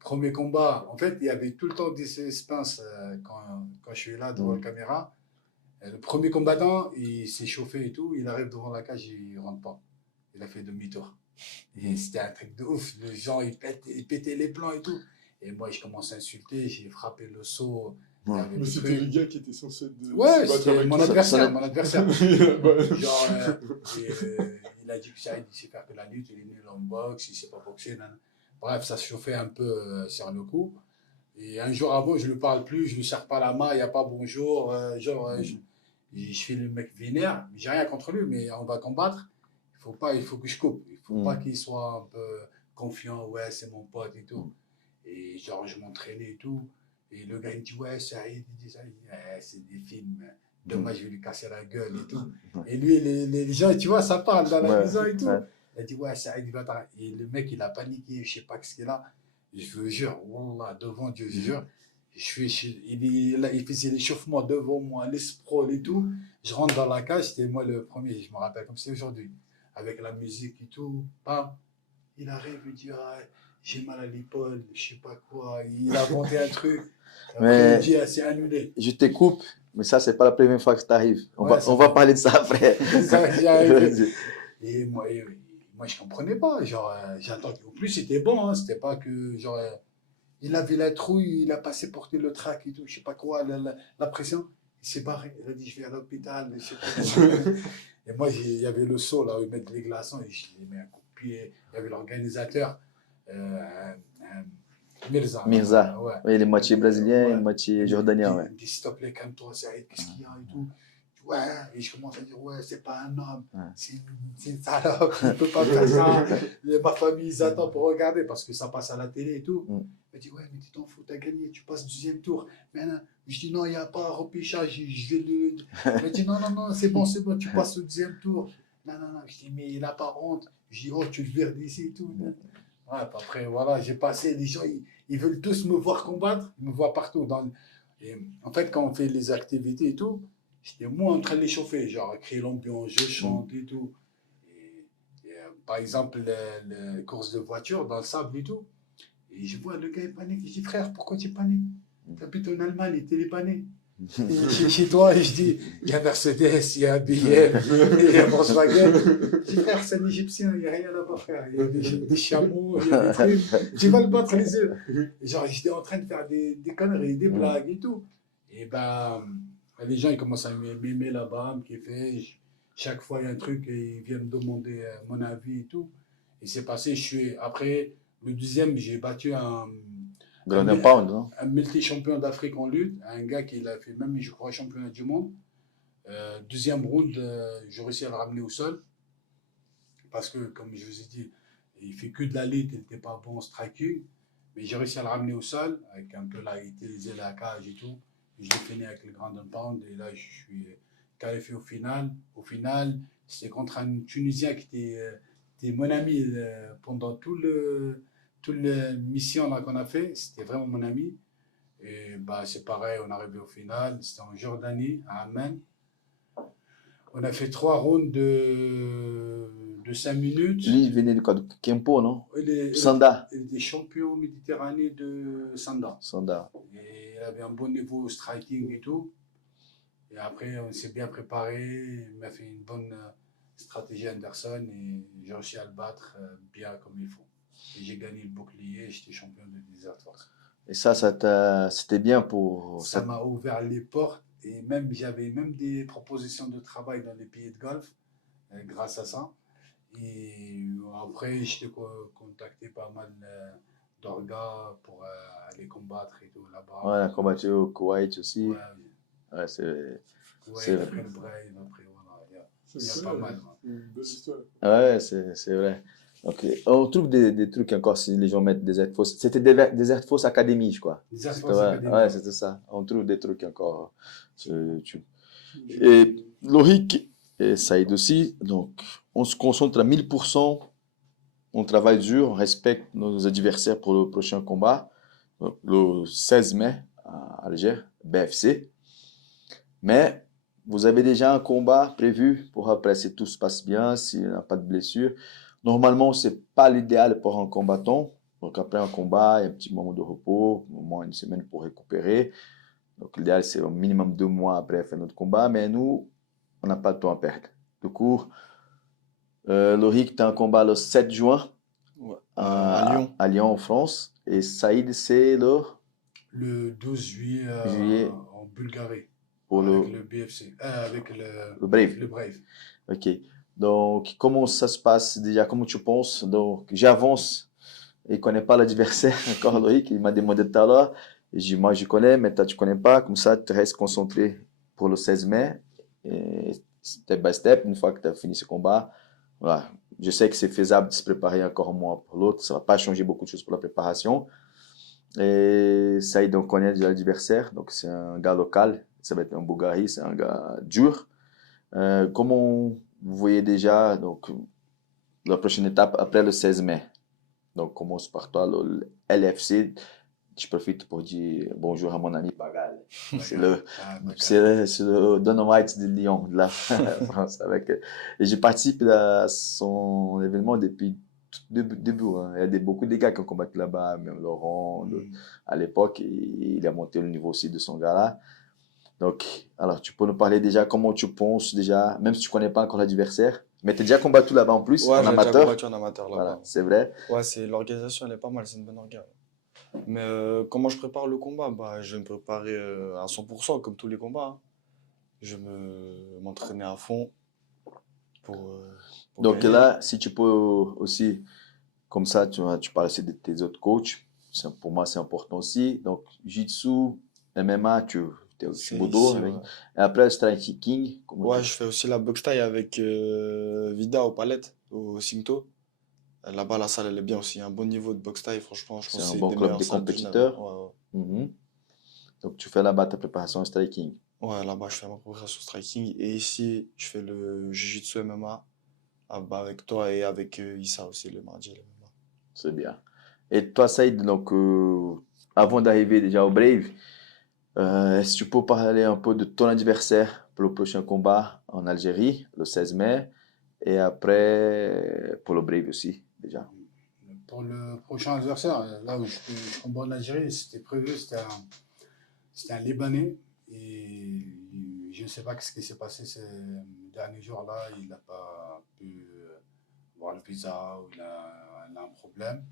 Premier combat, en fait, il y avait tout le temps des suspense quand je suis là devant la caméra. Le premier combattant, il s'est chauffé et tout, il arrive devant la cage, il rentre pas. Il a fait demi-tour. Et c'était un truc de ouf. Les gens, ils pétaient les plans et tout. Et moi, je commence à insulter, j'ai frappé le seau. Il y avait Mais des c'était trucs. le gars qui était censé Ouais, se battre c'était avec mon toi. adversaire, mon adversaire. Bah, Genre, il a dit que Saïd, il sait faire que la lutte, il est nul en boxe, il sait pas boxer. Nan. Bref, ça se chauffait un peu sur le coup. Et un jour avant, je ne lui parle plus, je ne lui serre pas la main, il n'y a pas bonjour. Je fais le mec vénère, j'ai rien contre lui, mais on va combattre. Il faut que je coupe. Il ne faut pas qu'il soit un peu confiant, ouais, c'est mon pote et tout. Et genre, je m'entraînais et tout. Et le gars, il me dit, ouais, Saïd, il dit ça. C'est des films. Demain, je vais lui casser la gueule et tout. Et lui, les gens, tu vois, ça parle dans la maison et tout. Ouais. Il a dit, ouais, Saïd, il va t'arrêter. Et le mec, il a paniqué, je sais pas ce qu'il a. Je vous jure, wallah, devant Dieu, je jure. Il faisait l'échauffement devant moi, les sprawls et tout. Je rentre dans la cage, c'était moi le premier, je me rappelle comme c'est aujourd'hui. Avec la musique et tout. Bam. Il arrive, il dit, ah, j'ai mal à l'épaule, je sais pas quoi. Il a inventé un truc. Après, Mais il dit, ah, c'est annulé. je te coupe, mais ça, c'est pas la première fois que ça t'arrive. On Ouais, va parler de ça après. Ça, j'ai arrivé. Et moi, je comprenais pas. Genre, j'attends. Au plus, c'était bon. Hein, c'était pas que, genre, il avait la trouille, il a passé porter le trac et tout, je sais pas quoi, la pression. Il s'est barré. Il a dit, je vais à l'hôpital, je sais pas. Et moi, il y avait le seau là où ils mettent les glaçons et je lui ai mis un coup de pied. Il y avait l'organisateur, Mirza. Mirza. Ouais. Oui, il est moitié brésilien et Ouais. moitié jordanien. Ouais. Il me dit, s'il te plaît, calme-toi, Saïd, qu'est-ce qu'il y a et tout. Ouais, et je commence à dire, ouais, c'est pas un homme, c'est une salope, il peut pas faire ça. Ma famille, ils attendent pour regarder parce que ça passe à la télé et tout. Il me dit, ouais, mais tu t'en fous, t'as gagné, tu passes deuxième tour. Mais non. Je dis, non, il n'y a pas un repêchage, je vais le. Il me dit, non, c'est bon, tu passes au deuxième tour. Non. Je dis, mais il n'a pas honte. Je dis, oh, tu le verres d'ici et tout. Ouais, après, voilà, j'ai passé, les gens, ils veulent tous me voir combattre, ils me voient partout. Et en fait, quand on fait les activités et tout, j'étais moi en train de l'échauffer, genre créer l'ambiance, je chante et tout. Par exemple, les courses de voiture dans le sable et tout. Et je vois le gars, il panique. Je dis, frère, pourquoi tu paniques? Tu habites en Allemagne, il est pané. Et chez toi, et je dis, il y a Mercedes, il y a BM, il y a Volkswagen. Je dis, frère, c'est un Égyptien, il n'y a rien là-bas, frère. Il y a des chameaux, il y a des trucs. Tu vas le battre les yeux. Et genre, j'étais en train de faire des conneries, des blagues et tout. Et ben, les gens, ils commencent à m'aimer là-bas, me kiffer. Chaque fois, il y a un truc et ils viennent me demander mon avis et tout. Et c'est passé, après, le deuxième, j'ai battu Ground and Pound, non? un multi-champion d'Afrique en lutte, un gars qui a fait même, je crois, championnat du monde. Deuxième round, j'ai réussi à le ramener au sol. Parce que, comme je vous ai dit, il fait que de la lutte, il n'était pas bon en striking. Mais j'ai réussi à le ramener au sol, avec un peu là, utiliser la cage et tout. Je l'ai fini avec le Ground and Pound, et là, je suis qualifié au final. Au final, c'était contre un Tunisien qui était mon ami pendant toute la mission qu'on a fait. C'était vraiment mon ami. Et bah, c'est pareil, on est arrivé au final. C'était en Jordanie, à Amman. On a fait 3 rounds de 5 minutes. Lui, il venait de quoi? De Kempo, non? Il Sanda. était champion Méditerranée de Sanda. Sanda. Et il avait un bon niveau striking et tout. Et après, on s'est bien préparé. Il m'a fait une bonne stratégie Anderson et j'ai réussi à le battre bien comme il faut. Et j'ai gagné le bouclier, j'étais champion de Desert Force. Et ça c'était bien pour... Ça m'a ouvert les portes et même j'avais même des propositions de travail dans les pays de Golfe grâce à ça. Et après, j'étais contacté pas mal d'orgas pour aller combattre et tout là-bas. Ouais, on a combattu au Koweït aussi. Ouais, Ouais, c'est ouais, après le Brave, après voilà, il y a pas mal. C'est une belle histoire. ouais, c'est vrai. Ok. On trouve des trucs encore si les gens mettent Desert Force. C'était Desert Force Academy, je crois. Desert C'était Force ouais, Academy. ouais, c'était ça. On trouve des trucs encore. Et Loïc et Saïd aussi. Donc, on se concentre à 1000%. On travaille dur, on respecte nos adversaires pour le prochain combat. Donc, le 16 mai à Alger, BFC. Mais vous avez déjà un combat prévu pour après, si tout se passe bien, s'il n'y a pas de blessure. Normalement, ce n'est pas l'idéal pour un combattant. Donc, après un combat, il y a un petit moment de repos, au moins une semaine pour récupérer. Donc, l'idéal, c'est au minimum 2 mois après faire notre combat. Mais nous, on n'a pas de temps à perdre. Du coup, Loïc, tu as un combat le 7 juin Ouais. À Lyon. à Lyon, en France. Et Saïd, c'est Le 12 juillet, Juillet. En Bulgarie. Pour avec le BFC. Avec le Brave. le Brave. Ok. Donc, comment ça se passe déjà? Comment tu penses? Donc, j'avance. Il ne connaît pas l'adversaire encore, Loïc. Il m'a demandé tout à l'heure. Et j'ai dit, moi, je connais, mais toi, tu ne connais pas. Comme ça, tu restes concentré pour le 16 mai. Et step by step, une fois que tu as fini ce combat, voilà. Je sais que c'est faisable de se préparer encore un mois pour l'autre. Ça ne va pas changer beaucoup de choses pour la préparation. Et Saïd, on connaît déjà l'adversaire. Donc, c'est un gars local. Ça va être un Bulgarie. C'est un gars dur. Comment vous voyez déjà donc, la prochaine étape après le 16 mai? Donc, commence par toi, le LFC. Je profite pour dire bonjour à mon ami Bagal. C'est le Dynamite de Lyon, de la France. Et je participe à son événement depuis tout début. Hein. Il y a beaucoup de gars qui ont combattu là-bas, même Laurent, à l'époque. Et il a monté le niveau aussi de son gars-là. Donc, alors, tu peux nous parler déjà comment tu penses déjà, même si tu ne connais pas encore l'adversaire, mais tu as déjà combattu là-bas en plus, Ouais, en j'ai amateur. déjà combattu en amateur là-bas. Voilà, c'est vrai. Ouais, l'organisation, elle est pas mal, c'est une bonne organisation. Mais comment je prépare le combat? Bah, je vais me préparer à 100%, comme tous les combats. Hein. Je vais m'entraîner à fond pour Donc gagner. là, si tu peux aussi, comme ça, tu parles aussi de tes autres coachs. Pour moi, c'est important aussi. Donc, Jiu-Jitsu, MMA, tu es aussi C'est Bodo. ici, Avec... ouais. Et après, striking. Ouais, je fais aussi la boxe thaï avec Vida au Palette, au Cinto. Là-bas, la salle, elle est bien aussi. Il y a un bon niveau de boxe thaï, franchement. Je pense C'est que un c'est bon des club meilleures de salles du Genève. compétiteurs. Ouais, Mhm. Donc, tu fais là-bas ta préparation striking. ouais, là-bas, je fais ma préparation striking. Et ici, je fais le Jiu-Jitsu MMA avec toi et avec Issa aussi, le mardi. Le MMA. C'est bien. Et toi, Saïd, donc, avant d'arriver déjà au Brave, Est-ce que tu peux parler un peu de ton adversaire pour le prochain combat en Algérie, le 16 mai, et après pour le Brave aussi, déjà. Pour le prochain adversaire, là où je combat en Algérie, c'était prévu, c'était un Libanais. Et je ne sais pas ce qui s'est passé ces derniers jours-là. Il n'a pas pu voir le visa ou il a un problème.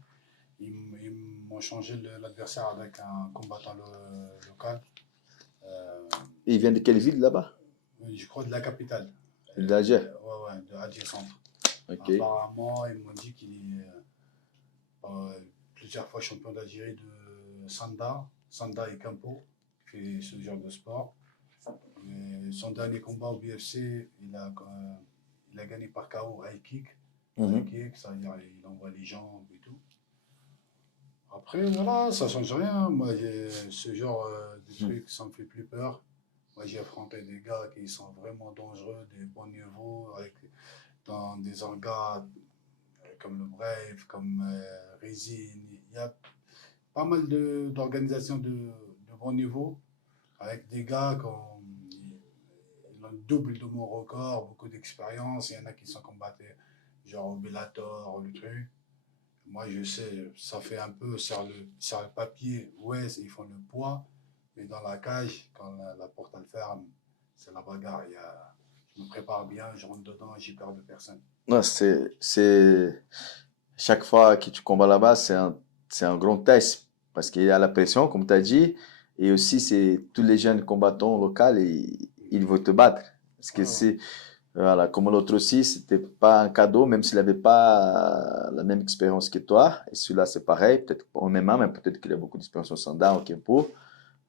Ils m'ont changé l'adversaire avec un combattant local. Euh, Et il vient de quelle ville là-bas? je crois de la capitale. D'Alger. Ouais, de Alger Centre. Ok. Apparemment, ils m'ont dit qu'il est plusieurs fois champion d'Algérie de Sanda et Campo, qui fait ce genre de sport. Et son dernier combat au BFC, il a gagné par KO high kick. High kick, ça veut dire il envoie les jambes et tout. Après, voilà, ça change rien. Moi, ce genre de trucs, ça me fait plus peur. Moi, j'ai affronté des gars qui sont vraiment dangereux, des bons niveaux, dans des orgas comme le Brave, comme Résine. Il y a pas mal d'organisations de bon niveau, avec des gars qui ont le double de mon record, beaucoup d'expérience. Il y en a qui sont combattus, genre au Bellator, le truc. Moi, je sais, ça fait un peu sur le papier, ouais, ils font le poids, mais dans la cage, quand la porte elle ferme, c'est la bagarre. Je me prépare bien, je rentre dedans, j'ai peur de personne. Non, chaque fois que tu combats là-bas, c'est un grand test parce qu'il y a la pression, comme tu as dit, et aussi c'est tous les jeunes combattants locaux, ils vont te battre. Parce que c'est, voilà, comme l'autre aussi, c'était pas un cadeau, même s'il n'avait pas la même expérience que toi. Et celui-là, c'est pareil, peut-être en MMA, mais peut-être qu'il a beaucoup d'expérience au Sanda, au Kempo.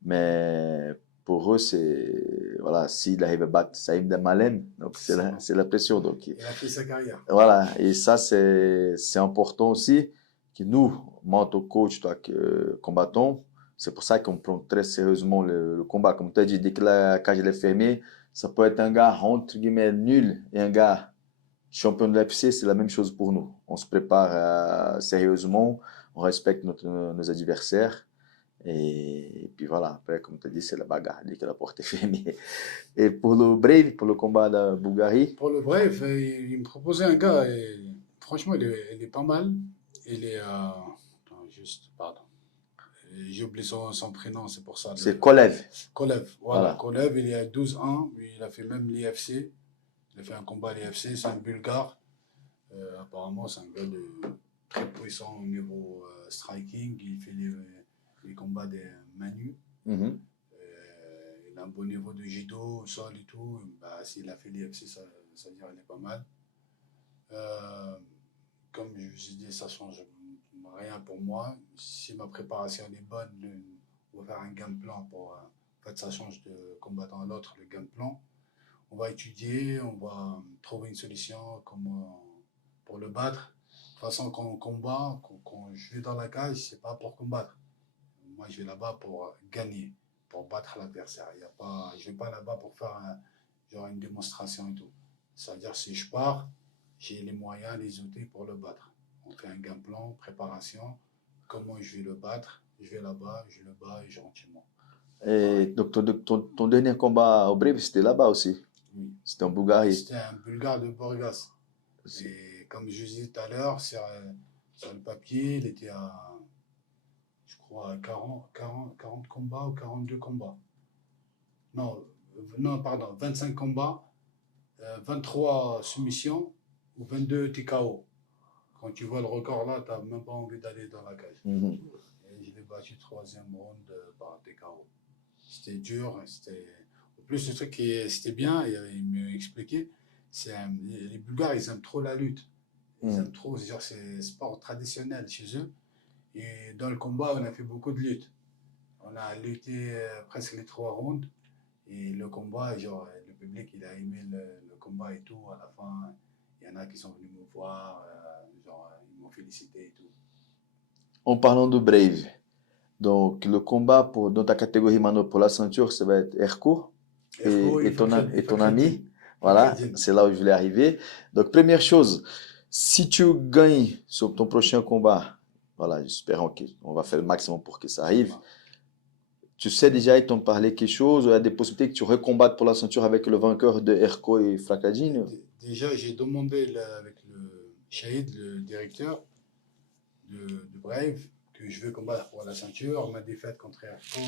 Mais pour eux, c'est, voilà, s'il arrive à battre Saïd Damalem, donc c'est la pression. Donc, Il a fait sa carrière. voilà, et ça, c'est important aussi que nous, moi, en tant que coach, toi, que combattant, c'est pour ça qu'on prend très sérieusement le combat. Comme tu as dit, dès que la cage elle est fermée, ça peut être un gars, entre guillemets, nul et un gars champion de l'UFC, c'est la même chose pour nous. On se prépare sérieusement, on respecte nos adversaires. Et puis voilà, après, comme tu as dit, c'est la bagarre dès que la porte est fermée. Et pour le Brave, pour le combat de Bulgarie, Pour le Brave, il me proposait un gars, et franchement, il est pas mal. Il est. Attends, juste, pardon. J'ai oublié son prénom, c'est pour ça. c'est Kolev. Kolev, voilà. Voilà. Kolev, il est à 12-1, il a fait même l'IFC. Il a fait un combat à l'IFC, c'est un Bulgare. Apparemment, c'est un gars très puissant au niveau striking. Il fait les combats des Manu. Mhm. Il a un bon niveau de judo, au sol et tout. Bah, s'il a fait l'IFC, ça veut dire qu'il est pas mal. Comme je vous ai dit, ça change rien pour moi. Si ma préparation est bonne, on va faire un game plan pour. En fait, ça change de combattant à l'autre, le game plan. On va étudier, on va trouver une solution pour le battre. De toute façon, quand on combat, quand je vais dans la cage, c'est pas pour combattre. Moi, je vais là-bas pour gagner, pour battre l'adversaire. Je vais pas là-bas pour faire genre une démonstration et tout. C'est-à-dire, si je pars, j'ai les moyens, les outils pour le battre. On fait un game plan, préparation, comment je vais le battre. Je vais là-bas, je le bats et je rentre chez moi. Et donc, ton dernier combat au Brave, c'était là-bas aussi. Oui. C'était en Bulgarie. C'était un Bulgare de Burgas. Et comme je disais tout à l'heure, sur le papier, il était à, je crois, à 40 combats ou 42 combats. Non, pardon, 25 combats, 23 soumissions ou 22 TKO. Quand tu vois le record là, tu n'as même pas envie d'aller dans la cage. Mhm. Et je l'ai battu troisième round par TKO. C'était dur. En plus, le truc qui c'était bien, il m'expliquait, les Bulgares, ils aiment trop la lutte. Ils aiment trop, c'est sport traditionnel chez eux. Et dans le combat, on a fait beaucoup de luttes. On a lutté presque les 3 rounds. Et le combat, genre, le public, il a aimé le combat et tout. À la fin, il y en a qui sont venus me voir, genre, ils m'ont félicité et tout. En parlant de Brave, donc le combat dans ta catégorie maintenant pour la ceinture, ça va être Erko et ton ami. Voilà, c'est là où je voulais arriver. Donc, première chose, si tu gagnes sur ton prochain combat, voilà, j'espère qu'on va faire le maximum pour que ça arrive. tu sais déjà, ils t'ont parlé quelque chose, ou il y a des possibilités que tu recombattes pour la ceinture avec le vainqueur de Herco et Fracadine? Déjà, j'ai demandé là, avec le Shahid, le directeur de Brave, que je veux combattre pour la ceinture. Ma défaite contre Herco,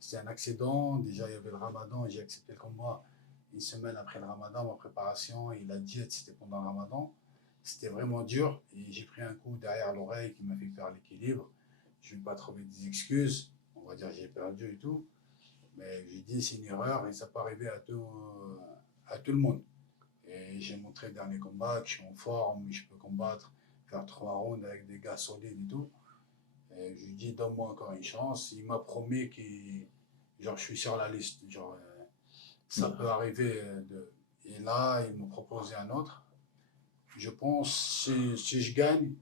c'était un accident. Déjà, il y avait le ramadan, j'ai accepté le combat. Une semaine après le ramadan, ma préparation et la diète, c'était pendant le ramadan. C'était vraiment dur et j'ai pris un coup derrière l'oreille qui m'a fait faire l'équilibre. Je ne vais pas trouver des excuses. On va dire que j'ai perdu et tout. Mais j'ai dit c'est une erreur et ça peut arriver à tout le monde. Et j'ai montré le dernier combat que je suis en forme, je peux combattre, faire 3 rounds avec des gars solides et tout. Et je lui dis donne-moi encore une chance. Il m'a promis que genre, je suis sur la liste. Genre, ça peut arriver. Et là, il m'a proposé un autre. Je pense si je gagne,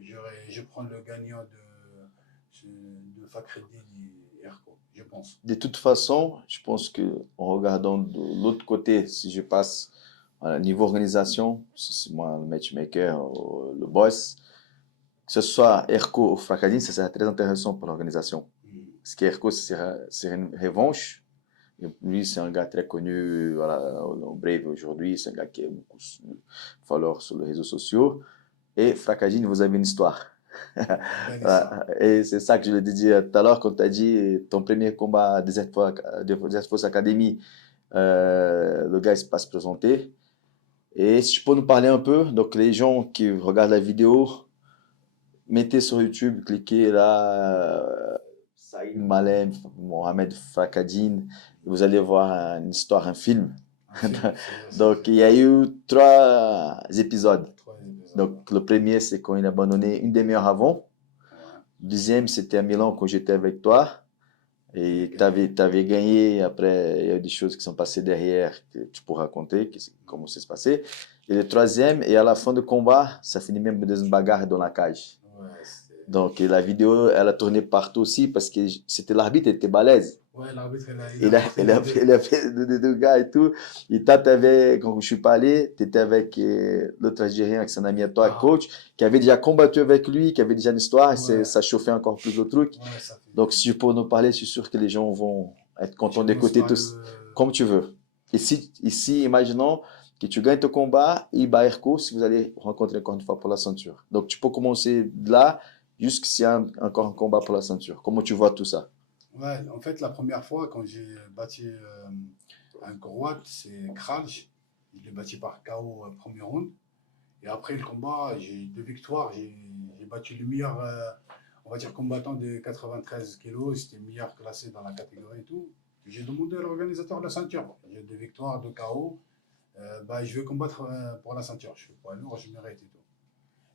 je prends le gagnant de Fakhreddin et Erko, je pense. De toute façon, je pense que en regardant de l'autre côté, si je passe à niveau organisation, si c'est moi le matchmaker ou le boss, que ce soit Erko ou Fracadine, ça serait très intéressant pour l'organisation. Parce qu'Erko, c'est une revanche. Et lui, c'est un gars très connu voilà, au Brave aujourd'hui. C'est un gars qui a beaucoup de followers sur les réseaux sociaux. Et Fracadine, vous avez une histoire. Et c'est ça que je l'ai dit tout à l'heure quand tu as dit ton premier combat à Desert Force Academy, le gars il se passe présenter. Et si tu peux nous parler un peu, donc les gens qui regardent la vidéo, mettez sur YouTube, cliquez là, Saïd Malem, Mohamed Fakadine, vous allez voir une histoire, un film. Donc il y a eu 3 épisodes. Donc le premier c'est quand il a abandonné une demi-heure avant. Le deuxième c'était à Milan quand j'étais avec toi. Et tu avais gagné, après il y a eu des choses qui sont passées derrière que tu pourras raconter, comment ça s'est passé. Et le troisième, et à la fin du combat, ça finit même dans une bagarre dans la cage. Donc la vidéo, elle a tourné partout aussi parce que c'était l'arbitre, il était balèze. Ouais, l'arbitre, Il a fait deux gars et tout. Et toi, quand je suis pas allé, tu étais avec l'autre Algérien, qui est un ami à toi, coach, qui avait déjà combattu avec lui, qui avait déjà une histoire, et ça chauffait encore plus le truc. Donc, si pour nous parler, je suis sûr que les gens vont être contents d'écouter tous, comme tu veux. Ici, imaginons que tu gagnes ton combat, et Baerko, si vous allez rencontrer encore une fois pour la ceinture. Donc, tu peux commencer de là, jusqu'à encore un combat pour la ceinture. Comment tu vois tout ça? Ouais, en fait, la première fois, quand j'ai battu un Croate, c'est Kralj. Je l'ai battu par KO premier round. Et après le combat, j'ai eu 2 victoires. J'ai battu le meilleur, on va dire, combattant de 93 kilos. C'était le meilleur classé dans la catégorie et tout. J'ai demandé à l'organisateur de la ceinture. J'ai 2 victoires, 2 KO. Je vais combattre pour la ceinture. Je suis pas lourd, je mérite et tout.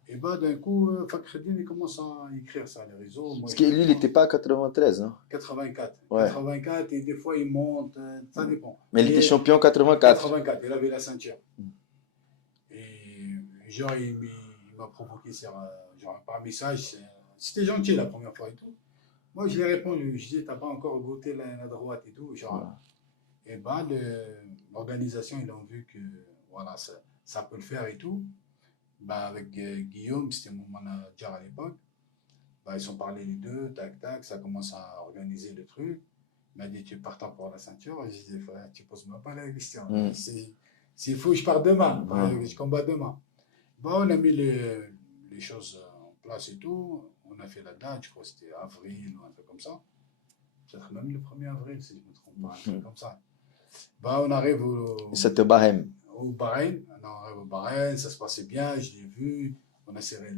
Et d'un coup, Fakhreddin, il commence à écrire ça sur les réseaux. Moi, parce que lui, il n'était pas à 93, non? 84. Ouais. 84, et des fois, il monte, ça dépend. Mais il était champion en 84. 84, il avait la ceinture. Et genre, il m'a provoqué genre, par message. C'était gentil la première fois et tout. Moi, je lui ai répondu. Je disais, t'as pas encore goûté la droite et tout. Genre, et l'organisation, ils ont vu que voilà, ça peut le faire et tout. Avec Guillaume, c'était mon manager à l'époque. Ils sont parlé les deux, tac, tac, ça commence à organiser le truc. Il m'a dit, tu es partant pour la ceinture. Je dis, tu poses même pas la question. S'il faut, je pars demain. Je combats demain. On a mis les choses en place et tout. On a fait la date, je crois que c'était avril ou un truc comme ça. Peut-être même le 1er avril, si je ne me trompe pas, un truc comme ça. On arrive C'était Bahreïn. Au Bahreïn. On arrive au Bahreïn, ça se passait bien, je l'ai vu. On a serré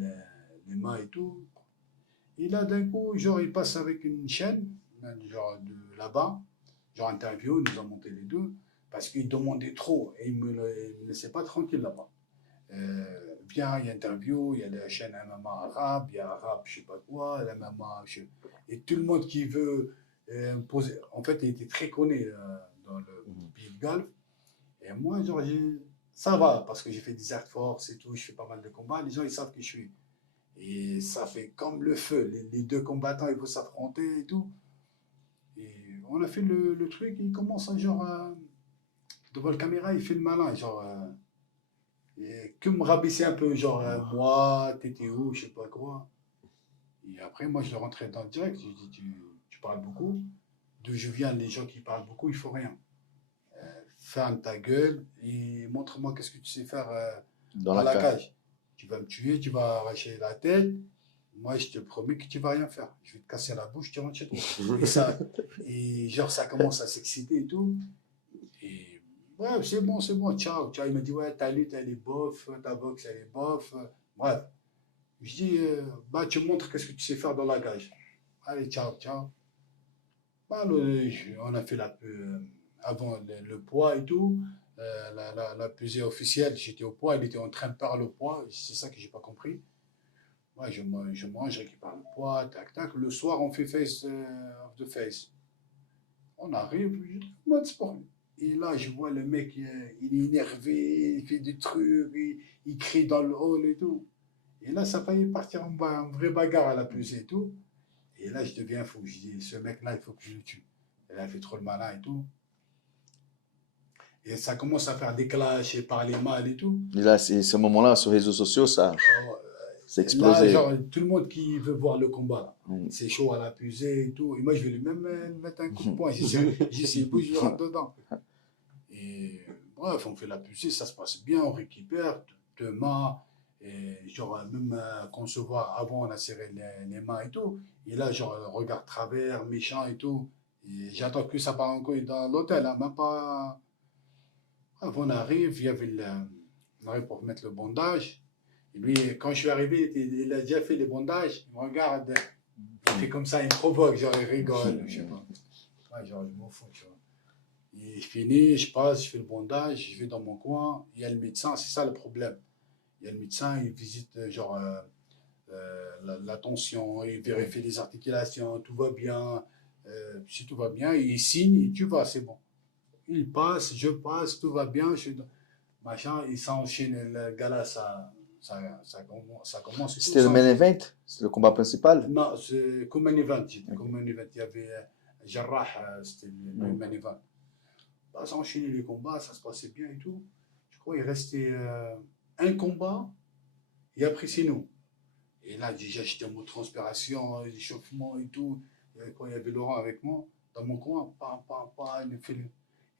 les mains et tout. Et là, d'un coup, genre, il passe avec une chaîne, genre de là-bas, genre interview, ils nous ont monté les deux, parce qu'il demandait trop et il ne me laissait pas tranquille là-bas. Viens, il y a interview, il y a la chaîne MMA arabe, il y a arabe, je sais pas quoi, la MMA, et tout le monde qui veut poser. En fait, il était très connu dans le pays de Galles. Et moi, genre, ça va, parce que j'ai fait des Air Force et tout, je fais pas mal de combats, les gens, ils savent que je suis. Et ça fait comme le feu. Les deux combattants, ils vont s'affronter et tout. Et on a fait le truc, il commence genre, devant la caméra, il fait le malin, genre, et que me rabaisser un peu, genre, moi, t'étais où, je sais pas quoi. Et après, moi, je le rentrais dans le direct, je dis, tu parles beaucoup. D'où je viens, les gens qui parlent beaucoup, il ne faut rien. Ferme ta gueule et montre-moi qu'est-ce que tu sais faire Dans dans la la cage. cage. Tu vas me tuer, tu vas arracher la tête. Moi, je te promets que tu ne vas rien faire. Je vais te casser la bouche, tu rentres chez toi. Et genre, ça commence à s'exciter et tout. Et ouais, c'est bon, ciao. Il m'a dit, ouais, ta lutte, elle est bof, ta boxe, elle est bof. Bref. Je dis, bah, tu me montres qu'est-ce que tu sais faire dans la cage. Allez, ciao. Bah, on a fait avant le poids et tout. La pesée officielle, j'étais au poids, il était en train de perdre le poids. C'est ça que j'ai pas compris. Ouais, je mange, je récupère le poids, tac. Le soir, on fait face of the face. On arrive, je dis, mode sport. Et là, je vois le mec, il est énervé, il fait des trucs, il crie dans le hall et tout. Et là, ça faillit partir en vraie bagarre à la pesée et tout. Et là, je deviens fou. Je dis, ce mec-là, il faut que je le tue. Et là, il fait trop le malin et tout. Et ça commence à faire des clashs et parler mal et tout. Et là, ce moment-là, sur les réseaux sociaux, ça c'est Là, explosé. genre, tout le monde qui veut voir le combat, là. Mm. C'est chaud à la pesée et tout. Et moi, je vais lui-même mettre un coup de poing. J'essaie de bouger, je rentre dedans. Et bref, on fait la pesée, ça se passe bien, on récupère demain. Et genre, même quand on se voit avant, on a serré les mains et tout. Et là, genre, regard travers, méchant et tout. Et j'attends que ça part encore dans l'hôtel, hein, même pas. Avant, on arrive, il y avait on arrive pour mettre le bandage. Et lui, quand je suis arrivé, il a déjà fait les bandages. Il me regarde, il fait comme ça, il me provoque, genre, il rigole, je sais pas. Ouais, genre, je m'en fous, tu vois. Et je finis, je passe, je fais le bandage, je vais dans mon coin. Il y a le médecin, c'est ça le problème. Il y a le médecin, il visite, genre, la tension, il vérifie les articulations, tout va bien. Si tout va bien, il signe, et tu vas, c'est bon. Il passe, je passe, tout va bien, je suis dans machin, il s'enchaîne, le gars-là, ça commence. Et tout, C'était le main event? C'était le combat principal? Non, c'est comme un event. Comme un event. Il y avait Jarrah, c'était le main event. Bah, ça enchaînait les combats, ça se passait bien et tout. Je crois qu'il restait un combat et après c'est nous. Et là, déjà, j'étais en mode transpiration, échauffement et tout. Quand il y avait Laurent avec moi, dans mon coin, il me fait le...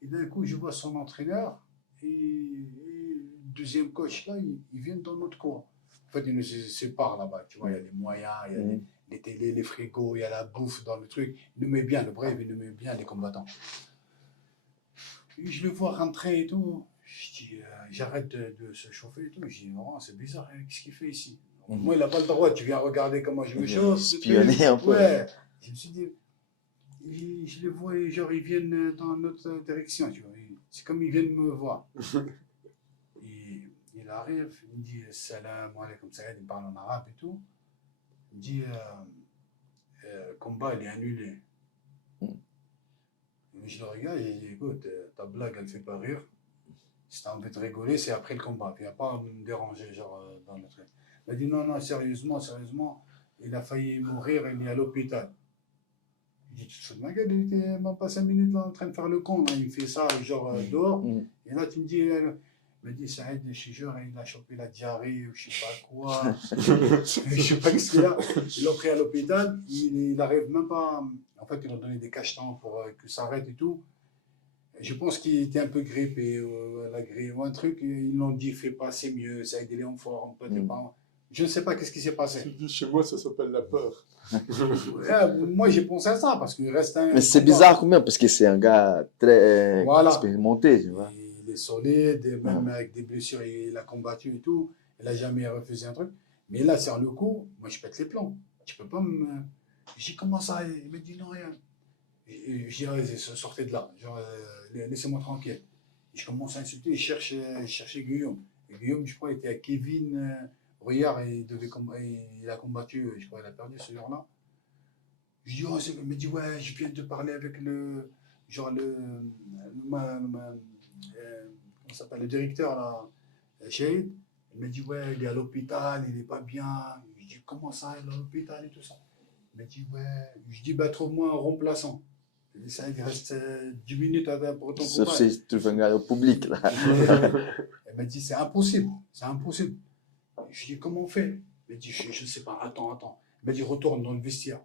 Et d'un coup, je vois son entraîneur et le deuxième coach, là, ils viennent dans notre coin. En fait, ils nous séparent là-bas, tu vois, il y a les moyens, il y a les télés, les frigos, il y a la bouffe dans le truc. Il nous met bien, le bref, il nous met bien, les combattants. Et je le vois rentrer et tout. Je dis, j'arrête de se chauffer et tout. Je dis, non, c'est bizarre, hein, qu'est-ce qu'il fait ici? Moi, il n'a pas le droit, tu viens regarder comment je me chauffe. Spionner un peu. Ouais, je me suis dit, je les vois, genre, ils viennent dans notre direction, tu vois. C'est comme ils viennent me voir. Et il arrive, il me dit, salam alaikum, il me parle en arabe et tout. Il me dit, le combat, il est annulé. Je le regarde et je dis, écoute, ta blague, elle ne fait pas rire. Si tu as envie de rigoler, c'est après le combat. Il n'y a pas à me déranger, genre, dans le truc. Il m'a dit, non, sérieusement, il a failli mourir, il est à l'hôpital. Je dis, tu te fous de ma gueule, il était même pas 5 minutes là en train de faire le con. Là. Il me fait ça, genre, dehors. Et là, tu me dis, il m'a dit, Saïd, je suis sûr, il a chopé la diarrhée ou je sais pas quoi. Je sais pas ce qu'il a. Ils l'ont pris à l'hôpital. Il n'arrive même pas. En fait, ils ont donné des cachetons pour que ça arrête et tout. Je pense qu'il était un peu grippé, la grippe ou un truc. Ils l'ont dit, fais pas, c'est mieux, Saïd, il est en forme. Je ne sais pas qu'est-ce qui s'est passé. Chez moi, ça s'appelle la peur. Moi, j'ai pensé à ça parce qu'il reste un. Mais c'est bizarre combien, parce que c'est un gars très Voilà. expérimenté, tu vois. Il est solide, et même avec des blessures, il a combattu et tout. Il n'a jamais refusé un truc. Mais là, sur le coup, moi, je pète les plombs. Tu peux pas me. J'ai commencé à. Il me dit non, rien. Je dis, sortez de là. Genre, laissez-moi tranquille. Et je commence à insulter. Je cherchais Guillaume. Et Guillaume, je crois, était à Kevin Rouillard. Il a combattu, je crois, il a perdu ce jour-là. Je dis, il me dit, ouais, je viens de parler avec comment s'appelle, le directeur, là, Shahid. Il me dit, ouais, il est à l'hôpital, il n'est pas bien. Je dis, comment ça, il est à l'hôpital et tout ça? Il me dit, ouais. Je dis, bah, trouve-moi un remplaçant. Il dit, ça, il reste 10 minutes pour ton combat. Sauf si tu fais un gars au public, là. Il m'a dit, c'est impossible. Je dis, comment on fait? Il m'a dit, je ne sais pas, attends. Il m'a dit, retourne dans le vestiaire.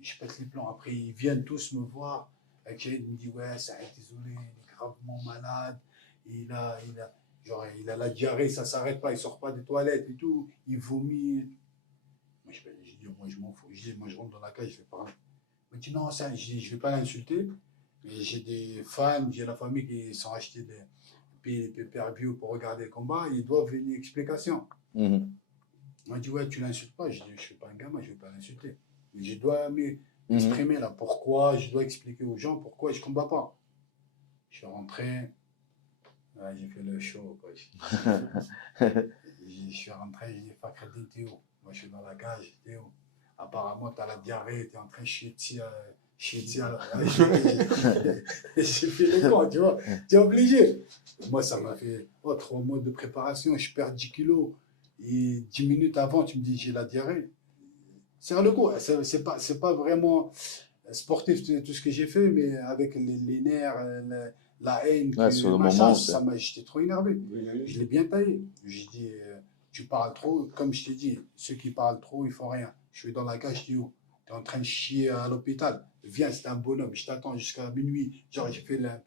je pète les plombs. Après, ils viennent tous me voir. Akhed me dit, ouais, ça a été désolé, il est gravement malade. Il a la diarrhée, ça ne s'arrête pas, il ne sort pas des toilettes et tout. Il vomit. Moi, je dis, moi, je m'en fous. Je dis, moi, je rentre dans la cage, je vais parler. Il me dit, non, ça, je ne vais pas l'insulter. Mais j'ai des fans, j'ai la famille qui sont achetés des pay-per-view pour regarder le combat. Ils doivent une explication. Mhm. Il m'a dit, ouais, tu l'insultes pas. Je dis, je ne suis pas un gamin, je ne vais pas l'insulter. Mais je dois Mhm. m'exprimer là. Pourquoi je dois expliquer aux gens pourquoi je ne combats pas. Je suis rentré. Ouais, j'ai fait le show. Quoi. Je suis rentré, j'ai dit, Fakhreddine, t'es où? Moi, je suis dans la cage, t'es où? Apparemment, tu as la diarrhée, tu es en train de chier dessus. J'ai fait le camp, tu vois. Tu es obligé. Moi, ça m'a fait 3 mois de préparation. Je perds 10 kilos. Et 10 minutes avant, tu me dis j'ai la diarrhée. C'est le coup. C'est pas vraiment sportif tout ce que j'ai fait, mais avec les nerfs, la haine, Ouais, sur le machin, moment, c'est. j'étais trop énervé. Je l'ai bien taillé. J'ai dit, tu parles trop. Comme je t'ai dit, ceux qui parlent trop, ils font rien. Je suis dans la cage, tu es où? Tu es en train de chier à l'hôpital. Viens, c'est un bonhomme. Je t'attends jusqu'à minuit. Genre, j'ai fait la.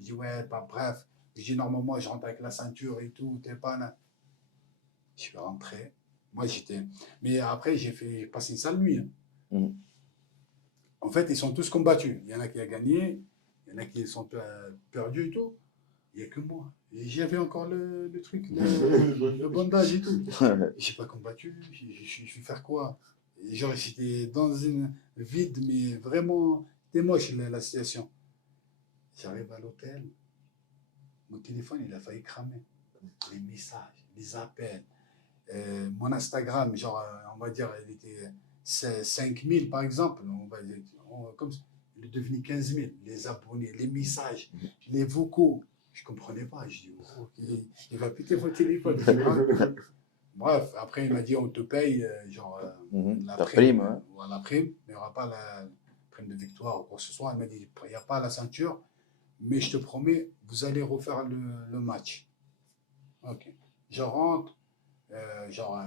Je dis, ouais, pas bref. Je dis, normalement, je rentre avec la ceinture et tout. T'es pas là. Je suis rentré. Moi, j'étais. Mais après, j'ai passé une sale nuit. Hein. Mhm. En fait, ils sont tous combattus. Il y en a qui ont gagné. Il y en a qui sont perdus et tout. Il n'y a que moi. Et j'avais encore le truc, le bandage et tout. Je n'ai pas combattu. Je vais faire quoi? Et genre, j'étais dans une vide, mais vraiment, c'était moche la situation. J'arrive à l'hôtel. Mon téléphone, il a failli cramer. Les messages, les appels. Mon Instagram, genre, on va dire, il était 5000 par exemple. Comme ça, il est devenu 15 000. Les abonnés, les messages, les vocaux. Je ne comprenais pas. Je dis, oh, ok, il va péter votre téléphone. Bref, après, il m'a dit, on te paye, genre, la Ta prime. prime, hein. La prime, mais il n'y aura pas la prime de victoire ou quoi que ce soit. Il m'a dit, il n'y a pas la ceinture, mais je te promets, vous allez refaire le match. Ok. Je rentre. Genre,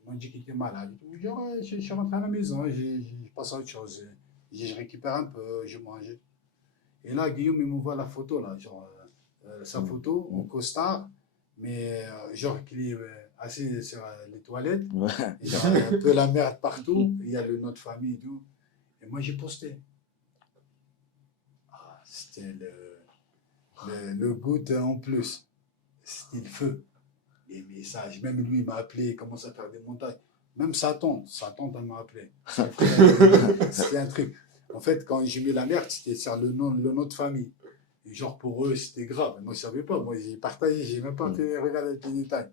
ils m'ont dit qu'il était malade. Genre, je suis rentré à la maison, je passe à autre chose. Je récupère un peu, je mange. Et là, Guillaume, il m'envoie la photo, là, genre, sa photo en costard, mais genre qu'il est assis sur les toilettes, Ouais. et genre, un peu la merde partout, il y a le nom de famille et tout. Et moi, j'ai posté. Ah, c'était le goutte en plus. C'était le feu. Les messages. Même lui, il m'a appelé, il commence à faire des montages. Même sa tante, elle m'a appelé. C'était un truc. En fait, quand j'ai mis la merde, c'était sur le nom de famille. Et genre, pour eux, c'était grave. Moi, je ne savais pas. Moi, j'ai partagé, j'ai même pas fait regarder les détails.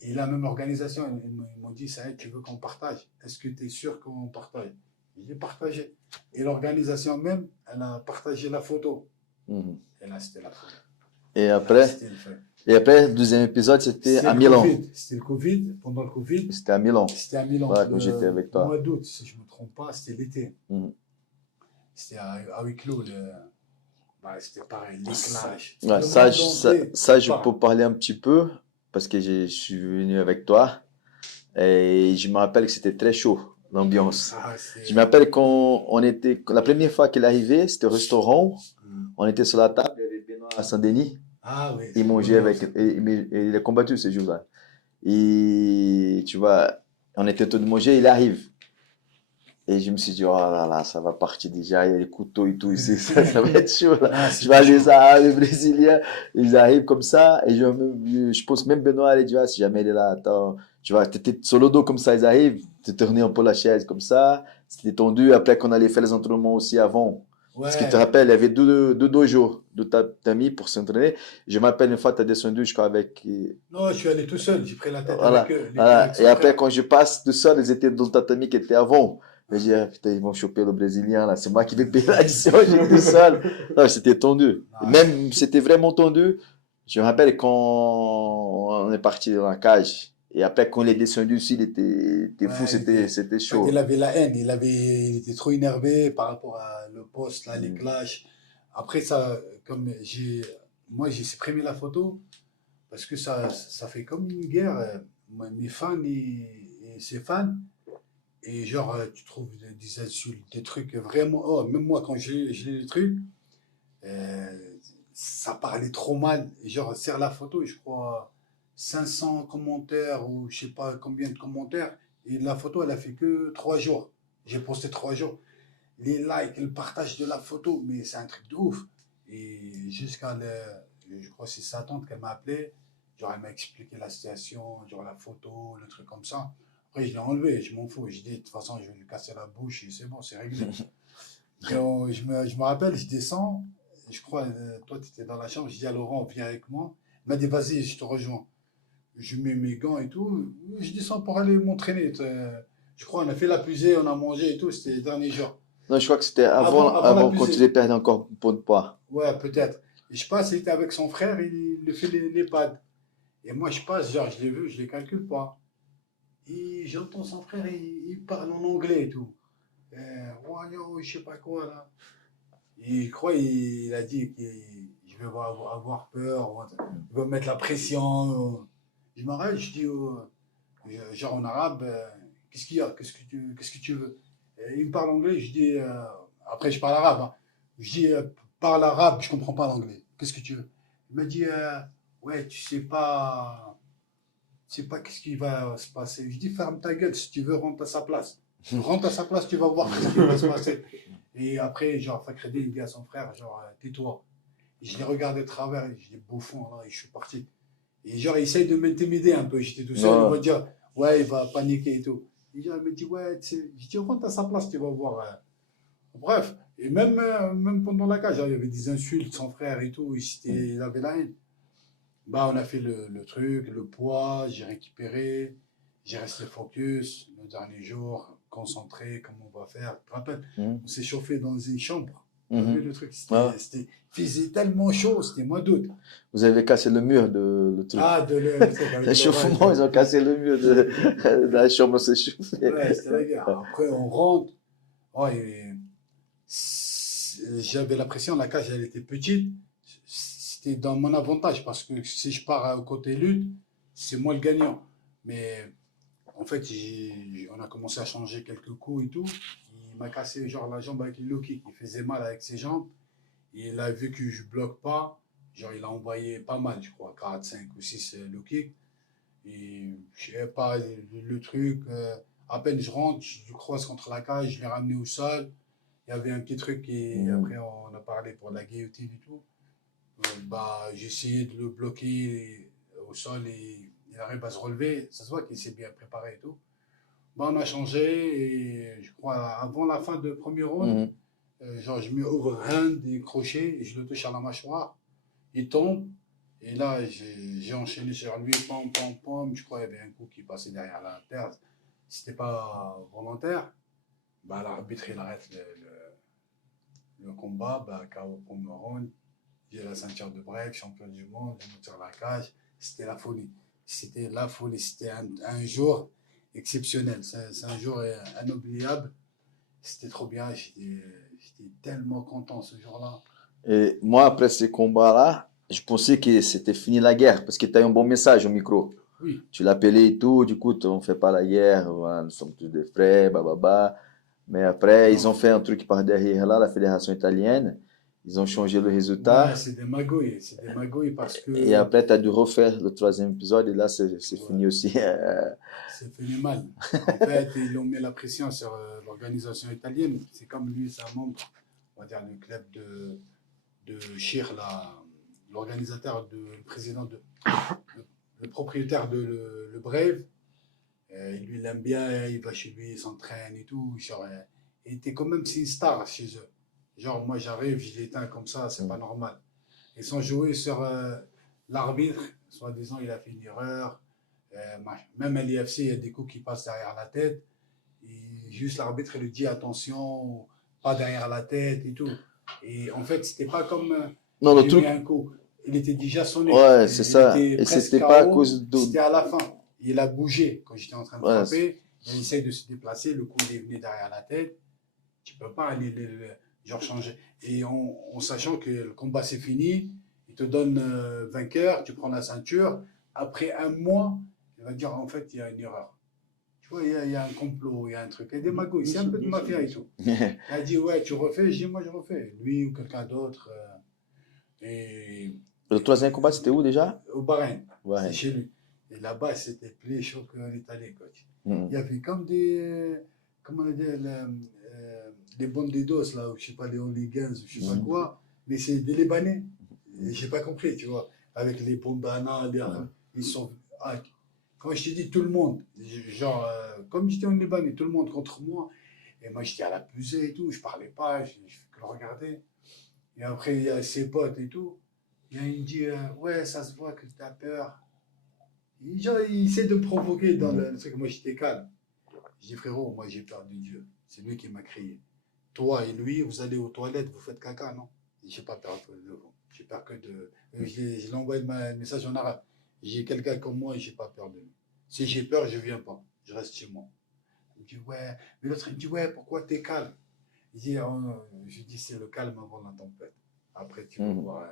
Et la même organisation, ils m'ont dit, ça, tu veux qu'on partage? Est-ce que tu es sûr qu'on partage? J'ai partagé. Et l'organisation même, elle a partagé la photo. Mhm. Et là, c'était la photo. Et Là, après, c'était le fait. le deuxième épisode, c'était à le Milan. Covid. C'était le Covid, pendant le Covid. C'était à Milan. C'était à Milan. Ouais, quand j'étais avec toi. Le mois d'août, si je ne me trompe pas, c'était l'été. Mhm. C'était à huis clos. C'était pareil, les clashs. Ouais, Le ça, monde je, entier je parle. peux parler un petit peu parce que je suis venu avec toi et je me rappelle que c'était très chaud, l'ambiance. Ah, Je me rappelle quand on était, la première fois qu'il est arrivé, c'était au restaurant, on était sur la table, il y avait Benoît à Saint-Denis, Ah oui. il mangeait avec, et il a combattu ce jour-là. Et tu vois, on était tous de manger, il arrive. Et je me suis dit, oh là là, ça va partir déjà, il y a les couteaux et tout ici, ça va être chaud là. Ah, Je vois les Arabes, les Brésiliens, ils arrivent comme ça, et je pense même Benoît allait dire, ah, si jamais il est là, attends, tu vois, t'étais sur le dos comme ça, ils arrivent, tu tournais un peu la chaise comme ça, c'était tendu, après qu'on allait faire les entraînements aussi avant. Parce que tu te rappelles, il y avait deux dojos de ta mis pour s'entraîner. Je m'appelle une fois, tu as descendu, je crois, avec. Non, je suis allé tout seul, j'ai pris la tête Voilà. avec eux. Voilà. Et après, quand je passe tout seul, ils étaient dans le tatami qui était avant. Je dis, ah, putain, ils vont choper le Brésilien, là. C'est moi qui vais payer l'addition, j'étais tout seul. Non, c'était tendu. Ah, Même, c'était vraiment tendu. Je me rappelle quand on est parti dans la cage. Et après, quand il est descendu aussi, il était fou, c'était chaud. Il avait la haine, il était trop énervé par rapport à le poste, là, les clashs. Après, ça, moi, j'ai supprimé la photo parce que ça fait comme une guerre. Mes fans et ses fans, Et genre, tu trouves des insultes, des trucs vraiment. Oh, même moi, quand j'ai les trucs, ça parlait trop mal. Et genre, sur la photo, je crois 500 commentaires ou je sais pas combien de commentaires. Et la photo, elle a fait que 3 jours. J'ai posté 3 jours. Les likes, le partage de la photo, mais c'est un truc de ouf. Et je crois que c'est sa tante qu'elle m'a appelé. Genre, elle m'a expliqué la situation, genre la photo, le truc comme ça. Après, je l'ai enlevé, je m'en fous. Je dis, de toute façon, je vais lui casser la bouche et c'est bon, c'est réglé. Et je me rappelle, je descends, je crois, toi, tu étais dans la chambre, je dis à Laurent, viens avec moi. Il m'a dit, vas-y, je te rejoins. Je mets mes gants et tout, je descends pour aller m'entraîner. Je crois, on a fait la pusée, on a mangé et tout, c'était les derniers jours. Non, je crois que c'était Avant la avant quand tu pusée. les perdais encore pour de poids. Ouais, peut-être. Et je passe, il était avec son frère, il fait les pads. Et moi, je passe, genre, je l'ai vu, je les calcule pas. Et j'entends son frère, il parle en anglais et tout. Ouais, yo, je sais pas quoi, là. Il croit, il a dit que je vais avoir peur, il va mettre la pression. Je m'arrête, je dis, genre en arabe, qu'est-ce qu'il y a, qu'est-ce que tu veux? Et il me parle anglais, je dis, après je parle arabe, hein. Je dis, parle arabe, je comprends pas l'anglais, qu'est-ce que tu veux? Il m'a dit, ouais, tu sais pas qu'est-ce qui va se passer. Je dis, ferme ta gueule, si tu veux, rentre à sa place. Rentre à sa place, tu vas voir ce qui va se passer. Et après, genre, Fakredé, il dit à son frère, genre, tais-toi. Et je l'ai regardé de travers, et je dis, bouffon, là, et je suis parti. Et genre, il essaye de m'intimider un peu. J'étais tout seul, il va Ouais. dire, ouais, il va paniquer et tout. Et genre, il me dit, ouais, tu sais, je dis, rentre à sa place, tu vas voir. Bref, et même pendant la cage, genre, il y avait des insultes, son frère et tout, il avait la haine. Bah, on a fait le truc, le poids, j'ai récupéré, j'ai resté focus le dernier jour, concentré, comment on va faire. Tu te rappelles, Mhm. on s'est chauffé dans une chambre. Tu as Mhm. vu le truc, Ouais. il faisait tellement chaud, c'était mois d'août. Vous avez cassé le mur de le truc. Ah, le truc avec l'orage. L'échauffement, ils ont cassé le mur de la chambre s'est chauffée. Ouais, c'était la guerre. Après, on rentre. Oh, j'avais l'impression la cage, elle était petite. C'était dans mon avantage parce que si je pars au côté lutte, c'est moi le gagnant. Mais en fait, on a commencé à changer quelques coups et tout. Il m'a cassé genre la jambe avec le low kick. Il faisait mal avec ses jambes. Et il a vu que je bloque pas. Genre, il a envoyé pas mal, je crois, 4, 5 ou 6 low kicks. Et je sais pas, le truc, à peine je rentre, je croise contre la cage, je l'ai ramené au sol. Il y avait un petit truc et après on a parlé pour la guillotine et tout. Bah, j'ai essayé de le bloquer au sol et il arrive à se relever. Ça se voit qu'il s'est bien préparé et tout. Bah, on a changé et je crois avant la fin de premier round, Mhm. genre je mets overhand des crochets et je le touche à la mâchoire. Il tombe. Et là, j'ai enchaîné sur lui, pam, pam, pam. Je crois qu'il y avait un coup qui passait derrière la terre. C'était pas volontaire. Bah, l'arbitre, il arrête le combat. Bah, KO pour me rendre. J'ai la ceinture de break, champion du monde, je monte sur la cage. C'était la folie. C'était la folie. C'était un jour exceptionnel. C'est un jour inoubliable. C'était trop bien. J'étais tellement content ce jour-là. Et moi, après ces combats-là, je pensais que c'était fini la guerre parce que tu as eu un bon message au micro. Oui. Tu l'appelais et tout, du coup, on ne fait pas la guerre, voilà, nous sommes tous des frères, bababa. Mais après, ils Non. ont fait un truc par derrière là, la fédération italienne. Ils ont changé le Ouais, résultat. c'est des magouilles. C'est des magouilles parce Et que après, tu as dû refaire le troisième épisode et là, c'est ouais, fini aussi. c'est fini mal. En fait, ils ont mis la pression sur l'organisation italienne. C'est comme lui, c'est un membre, on va dire, du club de Schir, l'organisateur, le président, le propriétaire de le Brave. Lui, il aime bien, il va chez lui, il s'entraîne et tout. Genre, il était quand même c'est une star chez eux. Genre, moi, j'arrive, je l'éteins comme ça, c'est pas normal. Ils sont joués sur l'arbitre, soi-disant, il a fait une erreur. Même à l'IFC, il y a des coups qui passent derrière la tête. Et juste l'arbitre, il lui dit attention, pas derrière la tête et tout. Et en fait, c'était pas comme Non, le j'ai mis truc, un coup. Il était déjà sonné. ouais, c'est Il ça. était Et presque c'était pas à KO. cause de. C'était à la fin. Il a bougé quand j'étais en train de Ouais, frapper. Il essaye de se déplacer. Le coup, il est venu derrière la tête. Tu peux pas aller genre changer. Et en sachant que le combat c'est fini, il te donne vainqueur, tu prends la ceinture. Après un mois, il va dire en fait il y a une erreur. Tu vois, il y a un complot, il y a un truc. Il y a des magouilles, c'est un peu de mafia et tout. Il a dit, ouais, tu refais, je dis, moi je refais. Lui ou quelqu'un d'autre. Et Le troisième combat, c'était où déjà? au Bahreïn, Ouais. c'est chez lui. Et là-bas, c'était plus chaud que l'Italie, coach. Mhm. Il y avait comme des, comment on dit, des bandidos, là, ou je sais pas, des hooligans, ou je sais pas Mhm. quoi, mais c'est des Libanais. Et j'ai pas compris, tu vois, avec les bandanas, ils sont. Ah, quand je te dis tout le monde, genre, comme j'étais en Libanais, tout le monde contre moi, et moi j'étais à la pesée et tout, je parlais pas, je fais que le regarder. Et après, il y a ses potes et tout. Et il me dit, ouais, ça se voit que tu as peur. Genre, il essaie de me provoquer dans le truc. Moi, j'étais calme. Je dis, frérot, moi, j'ai peur de Dieu. C'est lui qui m'a crié. Toi et lui, vous allez aux toilettes, vous faites caca, non? J'ai pas peur de vous. J'ai peur que de. Je lui ai envoyé un message en arabe. J'ai quelqu'un comme moi et j'ai pas peur de lui. Si j'ai peur, je viens pas. Je reste chez moi. Il me dit, ouais. Mais l'autre, il me dit, ouais, pourquoi t'es calme? Je dis, c'est le calme avant la tempête. Après, tu vas voir.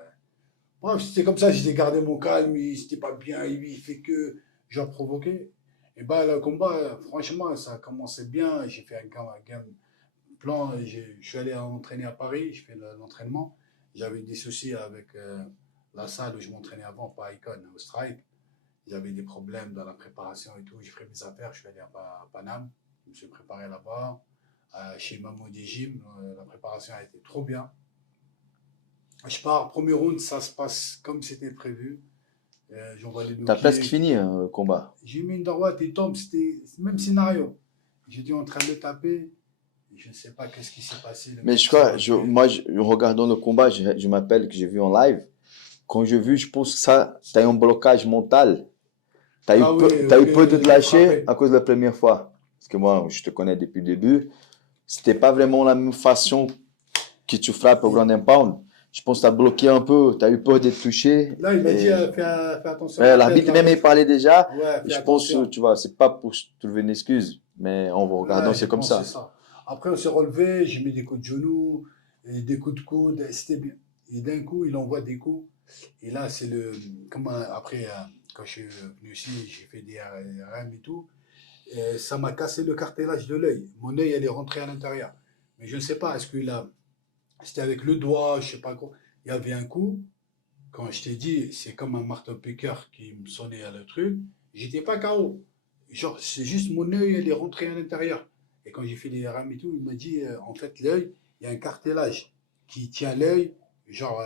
Bref, c'était comme ça, j'ai gardé mon calme, c'était pas bien, il fait que j'ai provoqué. Et bah, le combat, franchement, ça a commencé bien. J'ai fait un game plan. Je suis allé entraîner à Paris, je fais l'entraînement. J'avais des soucis avec la salle où je m'entraînais avant, pas à Icon, au Strike. J'avais des problèmes dans la préparation et tout. J'ai fait mes affaires, je suis allé à Paname. Je me suis préparé là-bas. Chez Mamoudi Gym, la préparation a été trop bien. Je pars, premier round, ça se passe comme c'était prévu. J'envoie les T'as presque low-kicks. fini le combat. J'ai mis une droite, il tombe, c'était le même scénario. J'étais en train de le taper. Je ne sais pas qu'est-ce qui s'est passé. Mais je crois, regardant le combat, je m'appelle que j'ai vu en live. Quand j'ai vu, je pense que ça, tu as eu un blocage mental. Tu as eu peur de te lâcher à cause de la première fois. Parce que moi, je te connais depuis le début. C'était pas vraiment la même façon que tu frappes au Ground and Pound. Je pense que tu as bloqué un peu, tu as eu peur d'être touché. Là, il m'a dit, fais attention. L'arbitre même, il parlait déjà. Ouais, je pense, tu vois, c'est pas pour trouver une excuse, mais en vous regardant, c'est comme ça. Après, on s'est relevé, j'ai mis des coups de genoux, et des coups de coude, c'était bien. Et d'un coup, il envoie des coups. Et là, c'est le. Après, quand je suis venu ici, j'ai fait des RM et tout. Et ça m'a cassé le cartilage de l'œil. Mon œil, elle est rentrée à l'intérieur. Mais je ne sais pas, est-ce que là, c'était avec le doigt, je ne sais pas quoi. Il y avait un coup, quand je t'ai dit, c'est comme un marteau-piqueur qui me sonnait à le truc. J'étais pas KO. Genre, c'est juste mon œil, elle est rentrée à l'intérieur. Et quand j'ai fait les rames et tout, il m'a dit, en fait, l'œil, il y a un cartilage qui tient l'œil. Genre,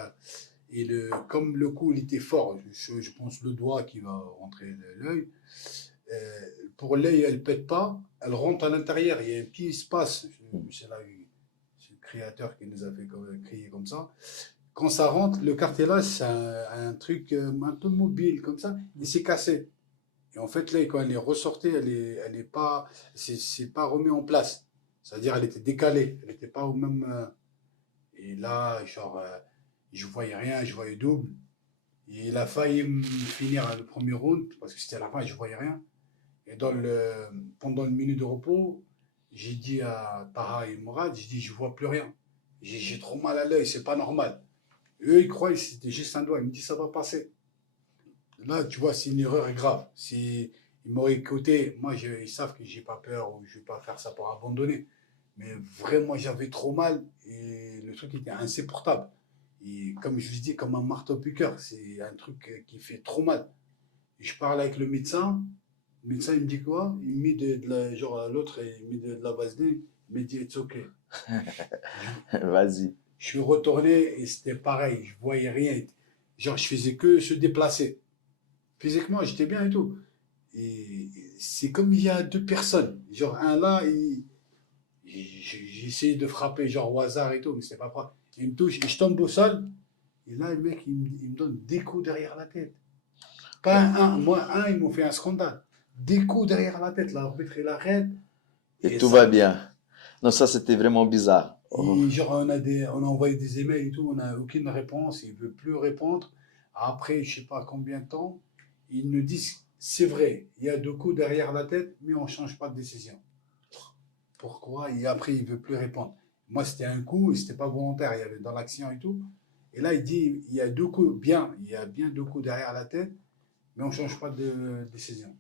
comme le coup, il était fort, je pense le doigt qui va rentrer l'œil. Pour l'œil, elle ne pète pas, elle rentre à l'intérieur. Il y a un petit espace. C'est le créateur qui nous a fait crier comme ça. Quand ça rentre, le cartilage, c'est un truc un peu mobile comme ça, il s'est cassé. Et en fait, là, quand elle est ressortie, elle est pas, c'est pas remis en place. C'est-à-dire, elle était décalée, elle n'était pas au même. Et là, genre, je voyais rien, je voyais double. Et il a failli me finir le premier round parce que c'était à la fin, je voyais rien. Et pendant le minute de repos, j'ai dit à Taha et Mourad, j'ai dit, je vois plus rien. J'ai trop mal à l'œil, c'est pas normal. Eux, ils croient que c'était juste un doigt. Ils me disent, ça va passer. Là, tu vois, c'est une erreur grave. Si ils m'auraient écouté, moi, ils savent que j'ai pas peur ou je vais pas faire ça pour abandonner. Mais vraiment, j'avais trop mal et le truc était insupportable. Et comme je vous dis, comme un marteau-piqueur, c'est un truc qui fait trop mal. Et je parle avec le médecin il me dit quoi? Il met genre l'autre, il met de la vaseline, il me dit, it's ok. Vas-y. Je suis retourné et c'était pareil, je voyais rien. Genre, je faisais que se déplacer. Physiquement, j'étais bien et tout. Et c'est comme il y a deux personnes. Genre, un là, j'ai essayé de frapper, genre au hasard et tout, mais c'était pas vrai. Il me touche et je tombe au sol. Et là, le mec, il me donne des coups derrière la tête. Pas un, moi, ils m'ont fait un scandale. Des coups derrière la tête, l'arbitre, il arrête. Et tout va bien. Non, ça, c'était vraiment bizarre. Et genre, on a envoyé des emails et tout, on n'a aucune réponse, il ne veut plus répondre. Après, je ne sais pas combien de temps, ils nous disent, c'est vrai, il y a deux coups derrière la tête, mais on ne change pas de décision. Pourquoi? Et après, il ne veut plus répondre. Moi, c'était un coup, et ce n'était pas volontaire, il y avait dans l'action et tout. Et là, il dit, il y a deux coups, il y a bien deux coups derrière la tête, mais on ne change pas de décision.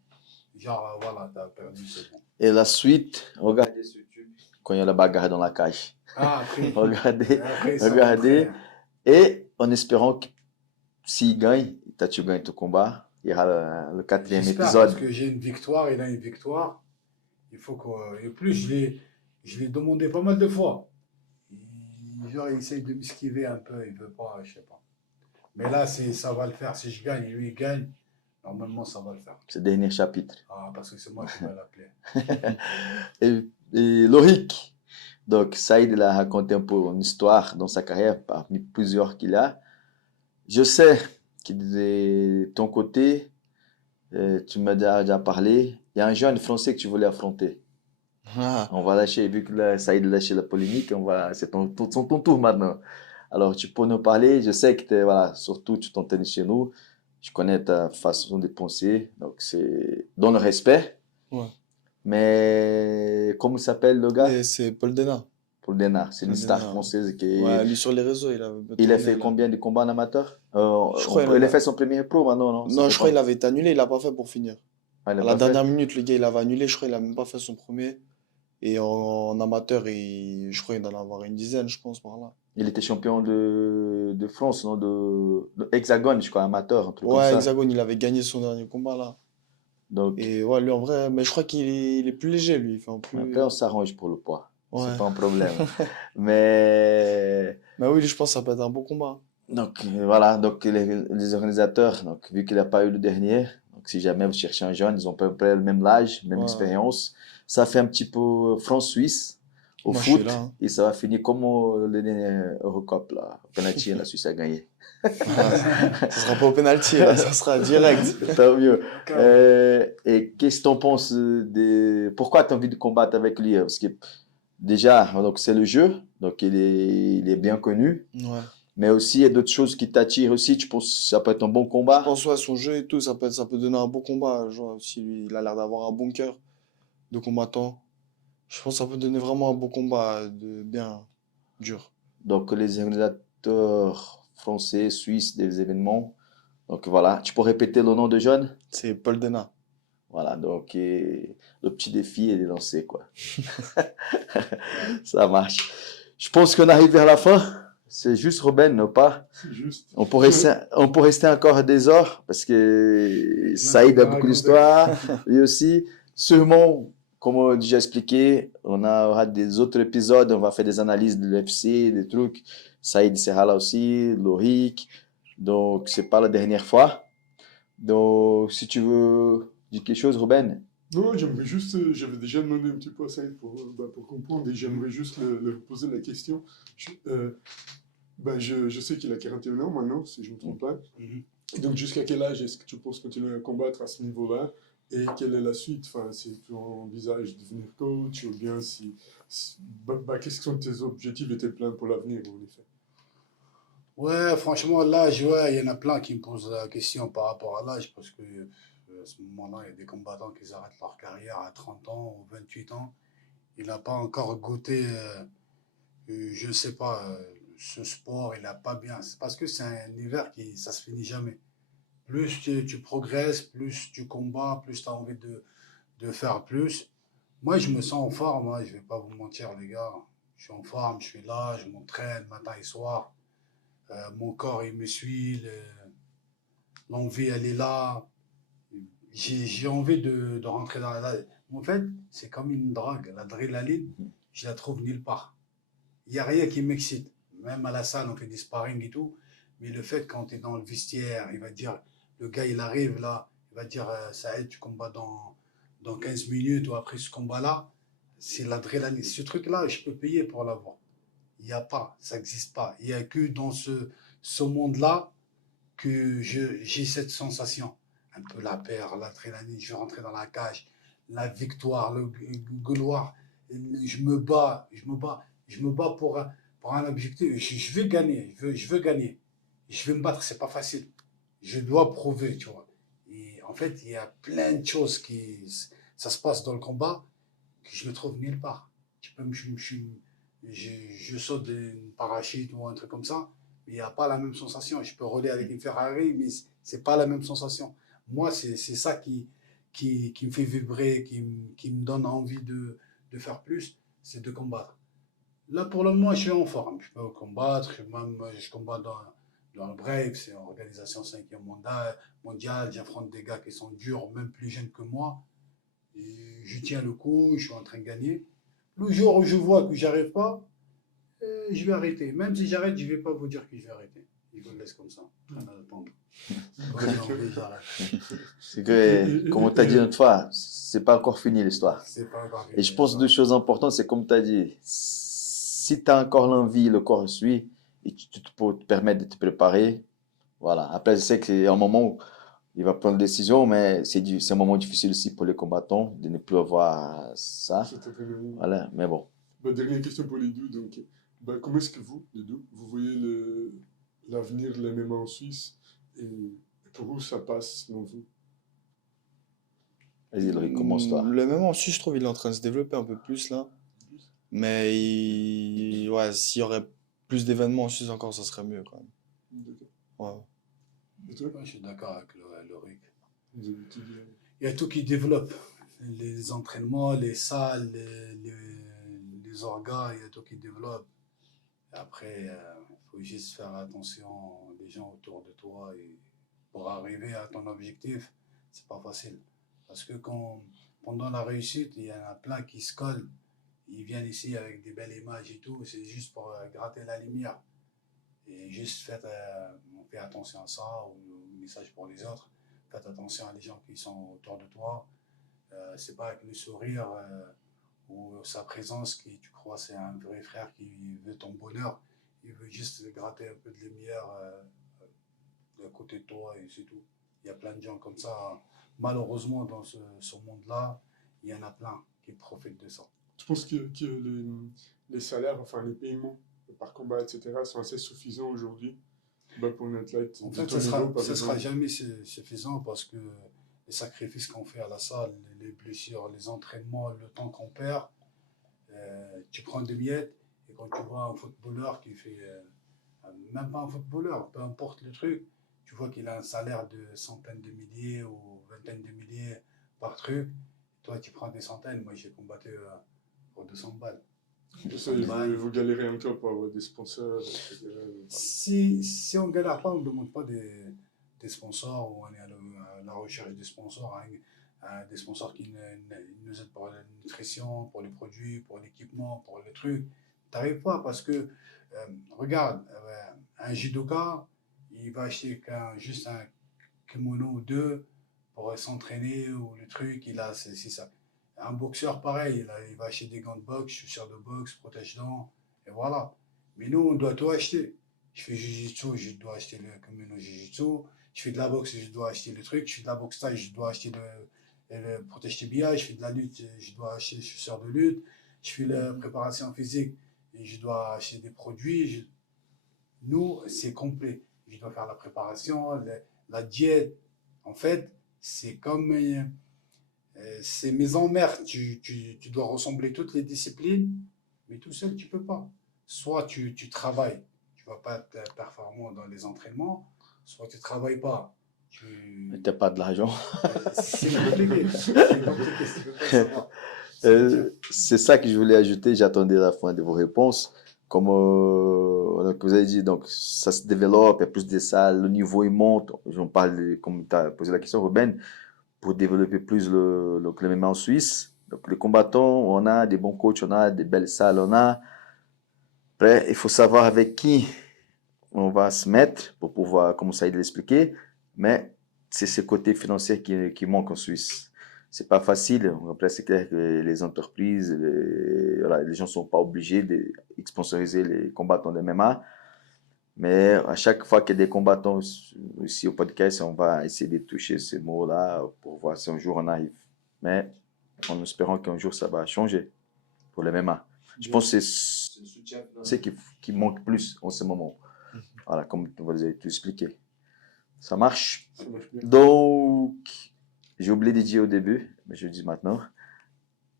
Genre, voilà, t'as perdu, c'est bon. Et la suite, regardez sur YouTube quand il y a la bagarre dans la cage. Ah, après, Regardez, après ça regardez. rentrait. Et en espérant que s'il gagne, toi tu gagnes ton combat, il y aura le quatrième J'espère parce épisode. que j'ai une victoire, il a une victoire. Il faut que. Et plus, je l'ai demandé pas mal de fois. Genre, il essaye de m'esquiver un peu, il veut pas, je sais pas. Mais là, ça va le faire. Si je gagne, lui, il gagne. Normalement, ça va le faire. Ce dernier chapitre. Ah, parce que c'est moi qui vais l'appeler. Et Loïc, donc Saïd il a raconté un peu une histoire dans sa carrière parmi plusieurs qu'il a. Je sais que de ton côté, tu m'as déjà parlé, il y a un jeune français que tu voulais affronter. Ah, On va lâcher, vu que là, Saïd a lâché la polémique, c'est ton tour maintenant. Alors, tu peux nous parler, je sais que voilà, surtout tu t'entraînes chez nous, je connais ta façon de penser, donc c'est dans le respect. ouais. Mais comment il s'appelle le gars? Et c'est Paul Dena. Paul Denard, c'est une Paul star Dena. française qui Ouais, lui sur les réseaux, il a il a tourné, fait là. combien de combats en amateur? Je crois Il a fait son premier pro maintenant, non? Non, je crois qu'il avait été annulé, il a pas fait pour finir. Ah, il À a la pas fait? dernière minute, le gars, il avait annulé, je crois qu'il a même pas fait son premier. Et en amateur, je crois qu'il doit en avoir une dizaine, je pense, par là. Il était champion de France, non? De Hexagone, je crois, amateur, un truc comme Ouais, ça. Hexagone, il avait gagné son dernier combat, là. Donc, Et ouais, lui, en vrai, mais je crois il est plus léger, lui. Il fait en après, plus. on s'arrange pour le poids. C'est Ouais. pas un problème. Mais, Mais oui, je pense que ça peut être un bon combat. donc, voilà. Donc, les organisateurs, donc, vu qu'il n'a pas eu le dernier, donc, si jamais vous cherchez un jeune, ils ont à peu près le même âge, même Ouais. expérience. Ça fait un petit peu France-Suisse au Moi, je suis foot. là, hein. Et ça va finir comme le dernier Eurocup, là. Penalty, la Suisse a gagné. Ça sera pas au penalty, là, ça sera direct. Tant mieux. Ok. Et qu'est-ce que tu en penses pourquoi tu as envie de combattre avec lui? Parce que déjà, donc c'est le jeu, donc il est bien connu, Ouais. mais aussi il y a d'autres choses qui t'attirent aussi. Tu penses que ça peut être un bon Je combat? pense, ouais, son jeu et tout, ça peut donner un bon combat. Genre, si lui, il a l'air d'avoir un bon cœur de combattant. Je pense que ça peut donner vraiment un bon combat, de bien dur. Donc les organisateurs français, suisses des événements. Donc voilà, tu peux répéter le nom de jeune? C'est Paul Dena. Voilà, donc le petit défi est lancé, quoi. Ça marche. Je pense qu'on arrive vers la fin. C'est juste Robin, non pas? C'est juste. On peut rester encore des heures parce que Saïd a beaucoup d'histoires. Lui aussi, sûrement, comme on a déjà expliqué, on aura des autres épisodes. On va faire des analyses de l'UFC, des trucs. Saïd sera là aussi, Loïc. Donc, c'est pas la dernière fois. Donc, si tu veux dire quelque chose, Robin. Non, j'aimerais juste, j'avais déjà demandé un petit peu à Saïd pour comprendre et j'aimerais juste le poser la question. Je sais qu'il a 41 ans maintenant, si je ne me trompe pas. Mhm. Donc, jusqu'à quel âge est-ce que tu penses continuer à combattre à ce niveau-là? Et quelle est la suite? Enfin, si tu envisages de devenir coach ou bien qu'est-ce que sont tes objectifs et tes plans pour l'avenir, en effet? Ouais, franchement, l'âge, ouais, il y en a plein qui me posent la question par rapport à l'âge, parce que à ce moment-là, il y a des combattants qui arrêtent leur carrière à 30 ans ou 28 ans. Il n'a pas encore goûté, je sais pas, ce sport, il n'a pas bien. C'est parce que c'est un hiver qui, ça se finit jamais. Plus tu progresses, plus tu combats, plus tu as envie de faire plus. Moi, je me sens en forme, hein, je vais pas vous mentir, les gars. Je suis en forme, je suis là, je m'entraîne matin et soir. Mon corps, il me suit, l'envie, elle est là. J'ai envie de rentrer dans la. En fait, c'est comme une drogue. L'adrénaline, je la trouve nulle part. Il n'y a rien qui m'excite. Même à la salle, on fait des sparring et tout. Mais le fait, quand tu es dans le vestiaire, il va dire, le gars, il arrive là, il va dire, Saïd, tu combats dans 15 minutes ou après ce combat-là. C'est l'adrénaline. Ce truc-là, je peux payer pour l'avoir. Il n'y a pas, ça n'existe pas. Il n'y a que dans ce monde-là que j'ai cette sensation. Un peu la peur, l'adrénaline, je vais rentrer dans la cage, la victoire, le gloire. Je me bats pour un objectif. Je veux gagner, je veux gagner. Je veux me battre, c'est pas facile. Je dois prouver, tu vois. Et en fait, il y a plein de choses ça se passe dans le combat que je ne trouve nulle part. Tu peux je saute d'une parachute ou un truc comme ça, mais il n'y a pas la même sensation. Je peux rouler avec une Ferrari, mais c'est pas la même sensation. Moi, c'est ça qui me fait vibrer, qui me donne envie de faire plus, c'est de combattre. Là, pour le moment, je suis en forme. Je peux combattre, je combats dans le Brave, c'est une organisation 5e mondiale. J'affronte des gars qui sont durs, même plus jeunes que moi. Et je tiens le coup, je suis en train de gagner. Le jour où je vois que j'arrive pas, je vais arrêter. Même si j'arrête, je ne vais pas vous dire que je vais arrêter. Je vous le laisse comme ça, en train d'attendre. Quand j'ai envie, j'arrête. C'est que, comme on t'a dit une autre fois, c'est pas encore fini l'histoire. C'est pas grave. Et je pense deux choses importantes, c'est comme tu as dit, si tu as encore l'envie, le corps suit, et tu peux te permettre de te préparer. Voilà. Après, je sais que c'est un moment où il va prendre une décision, mais c'est un moment difficile aussi pour les combattants de ne plus avoir ça. C'est très bien. Voilà, mais bon. Bah, dernière question pour les deux. Donc, bah, comment est-ce que vous, les deux, vous voyez l'avenir de l'MMA en Suisse et pour où ça passe selon vous? Vas-y, Loïc, commence-toi. Le même en Suisse, je trouve, il est en train de se développer un peu plus là. Mais ouais, s'il y aurait plus d'événements en Suisse encore, ça serait mieux quand même. D'accord. Ouais. Et toi? Ouais, je suis d'accord avec le Rick. Vous avez étudié. Il y a tout qui développe. Les entraînements, les salles, les orgas, il y a tout qui développe. Et après, il faut juste faire attention aux gens autour de toi. Et pour arriver à ton objectif, c'est pas facile. Parce que pendant la réussite, il y en a plein qui se collent. Ils viennent ici avec des belles images et tout. C'est juste pour gratter la lumière. Et juste on fait attention à ça, au message pour les autres. Faites attention à les gens qui sont autour de toi. C'est pas avec le sourire ou sa présence que tu crois c'est un vrai frère qui veut ton bonheur. Il veut juste gratter un peu de lumière à côté de toi et c'est tout. Il y a plein de gens comme ça. Malheureusement, dans ce monde-là, il y en a plein qui profitent de ça. Tu penses que les salaires, enfin les paiements par combat, etc., sont assez suffisants aujourd'hui pour un athlète En de fait, ton ça niveau, par ne sera exemple? jamais suffisant parce que les sacrifices qu'on fait à la salle, les blessures, les entraînements, le temps qu'on perd, tu prends des miettes et quand tu vois un footballeur qui fait, même pas un footballeur, peu importe le truc, tu vois qu'il a un salaire de centaines de milliers ou vingtaines de milliers par truc. Toi, tu prends des centaines. Moi, j'ai combattu pour 200 balles. Ça, vous galérez encore pour avoir des sponsors, etc. Si on ne galère pas, on ne demande pas des sponsors ou on est à la recherche des sponsors, des sponsors qui nous aident pour la nutrition, pour les produits, pour l'équipement, pour les trucs. Tu n'arrives pas parce que, regarde, un judoka, il va acheter juste un kimono ou deux pour s'entraîner ou le truc, c'est ça. Un boxeur, pareil, il va acheter des gants de boxe, chaussures de boxe, protège-dents, et voilà. Mais nous, on doit tout acheter. Je fais jiu-jitsu, je dois acheter le kimono jiu-jitsu. Je fais de la boxe, je dois acheter le truc. Je fais de la boxe taille, je dois acheter le protège-tibia. Je fais de la lutte, je dois acheter les chaussures de lutte. Je fais la préparation physique, et je dois acheter des produits. Nous, c'est complet. Je dois faire la préparation, la diète. En fait, c'est comme... c'est maison mère, tu dois ressembler toutes les disciplines, mais tout seul, tu ne peux pas. Soit tu travailles, tu ne vas pas être performant dans les entraînements, soit tu ne travailles pas. Tu n'as pas de l'argent. C'est compliqué. C'est compliqué, tu ne peux pas savoir. C'est ça que je voulais ajouter. J'attendais la fin de vos réponses. Comme donc vous avez dit, donc, ça se développe, il y a plus de salles, le niveau il monte. J'en parle, comme tu as posé la question, Ruben, pour développer plus le MMA en Suisse. Donc, les combattants, on a des bons coachs, on a des belles salles, on a. Après, il faut savoir avec qui on va se mettre pour pouvoir, comme ça, il l'expliquer. Mais c'est ce côté financier qui manque en Suisse. C'est pas facile. Après, c'est clair que les entreprises, les gens sont pas obligés de sponsoriser les combattants de MMA. Mais à chaque fois qu'il y a des combattants ici au podcast, on va essayer de toucher ces mots-là pour voir si un jour on arrive. Mais en espérant qu'un jour ça va changer pour le MMA. Je pense que c'est le soutien financier qui manque plus en ce moment. Voilà, comme vous avez tout expliqué. Ça marche. Ça marche bien. Donc, j'ai oublié de dire au début, mais je le dis maintenant.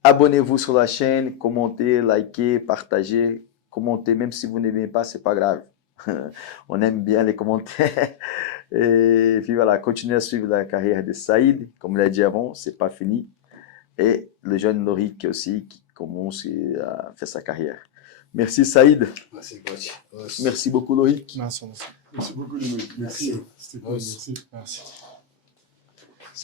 Abonnez-vous sur la chaîne, commentez, likez, partagez. Commentez, même si vous n'aimez pas, c'est pas grave. On aime bien les commentaires. Et puis voilà, continuez à suivre la carrière de Saïd. Comme l'a dit avant, c'est pas fini. Et le jeune Lorik aussi qui commence à faire sa carrière. Merci Saïd. Merci, coach. Merci beaucoup Lorik. Merci. Merci beaucoup, Louis. Merci. Merci. C'était cool. Merci. Merci.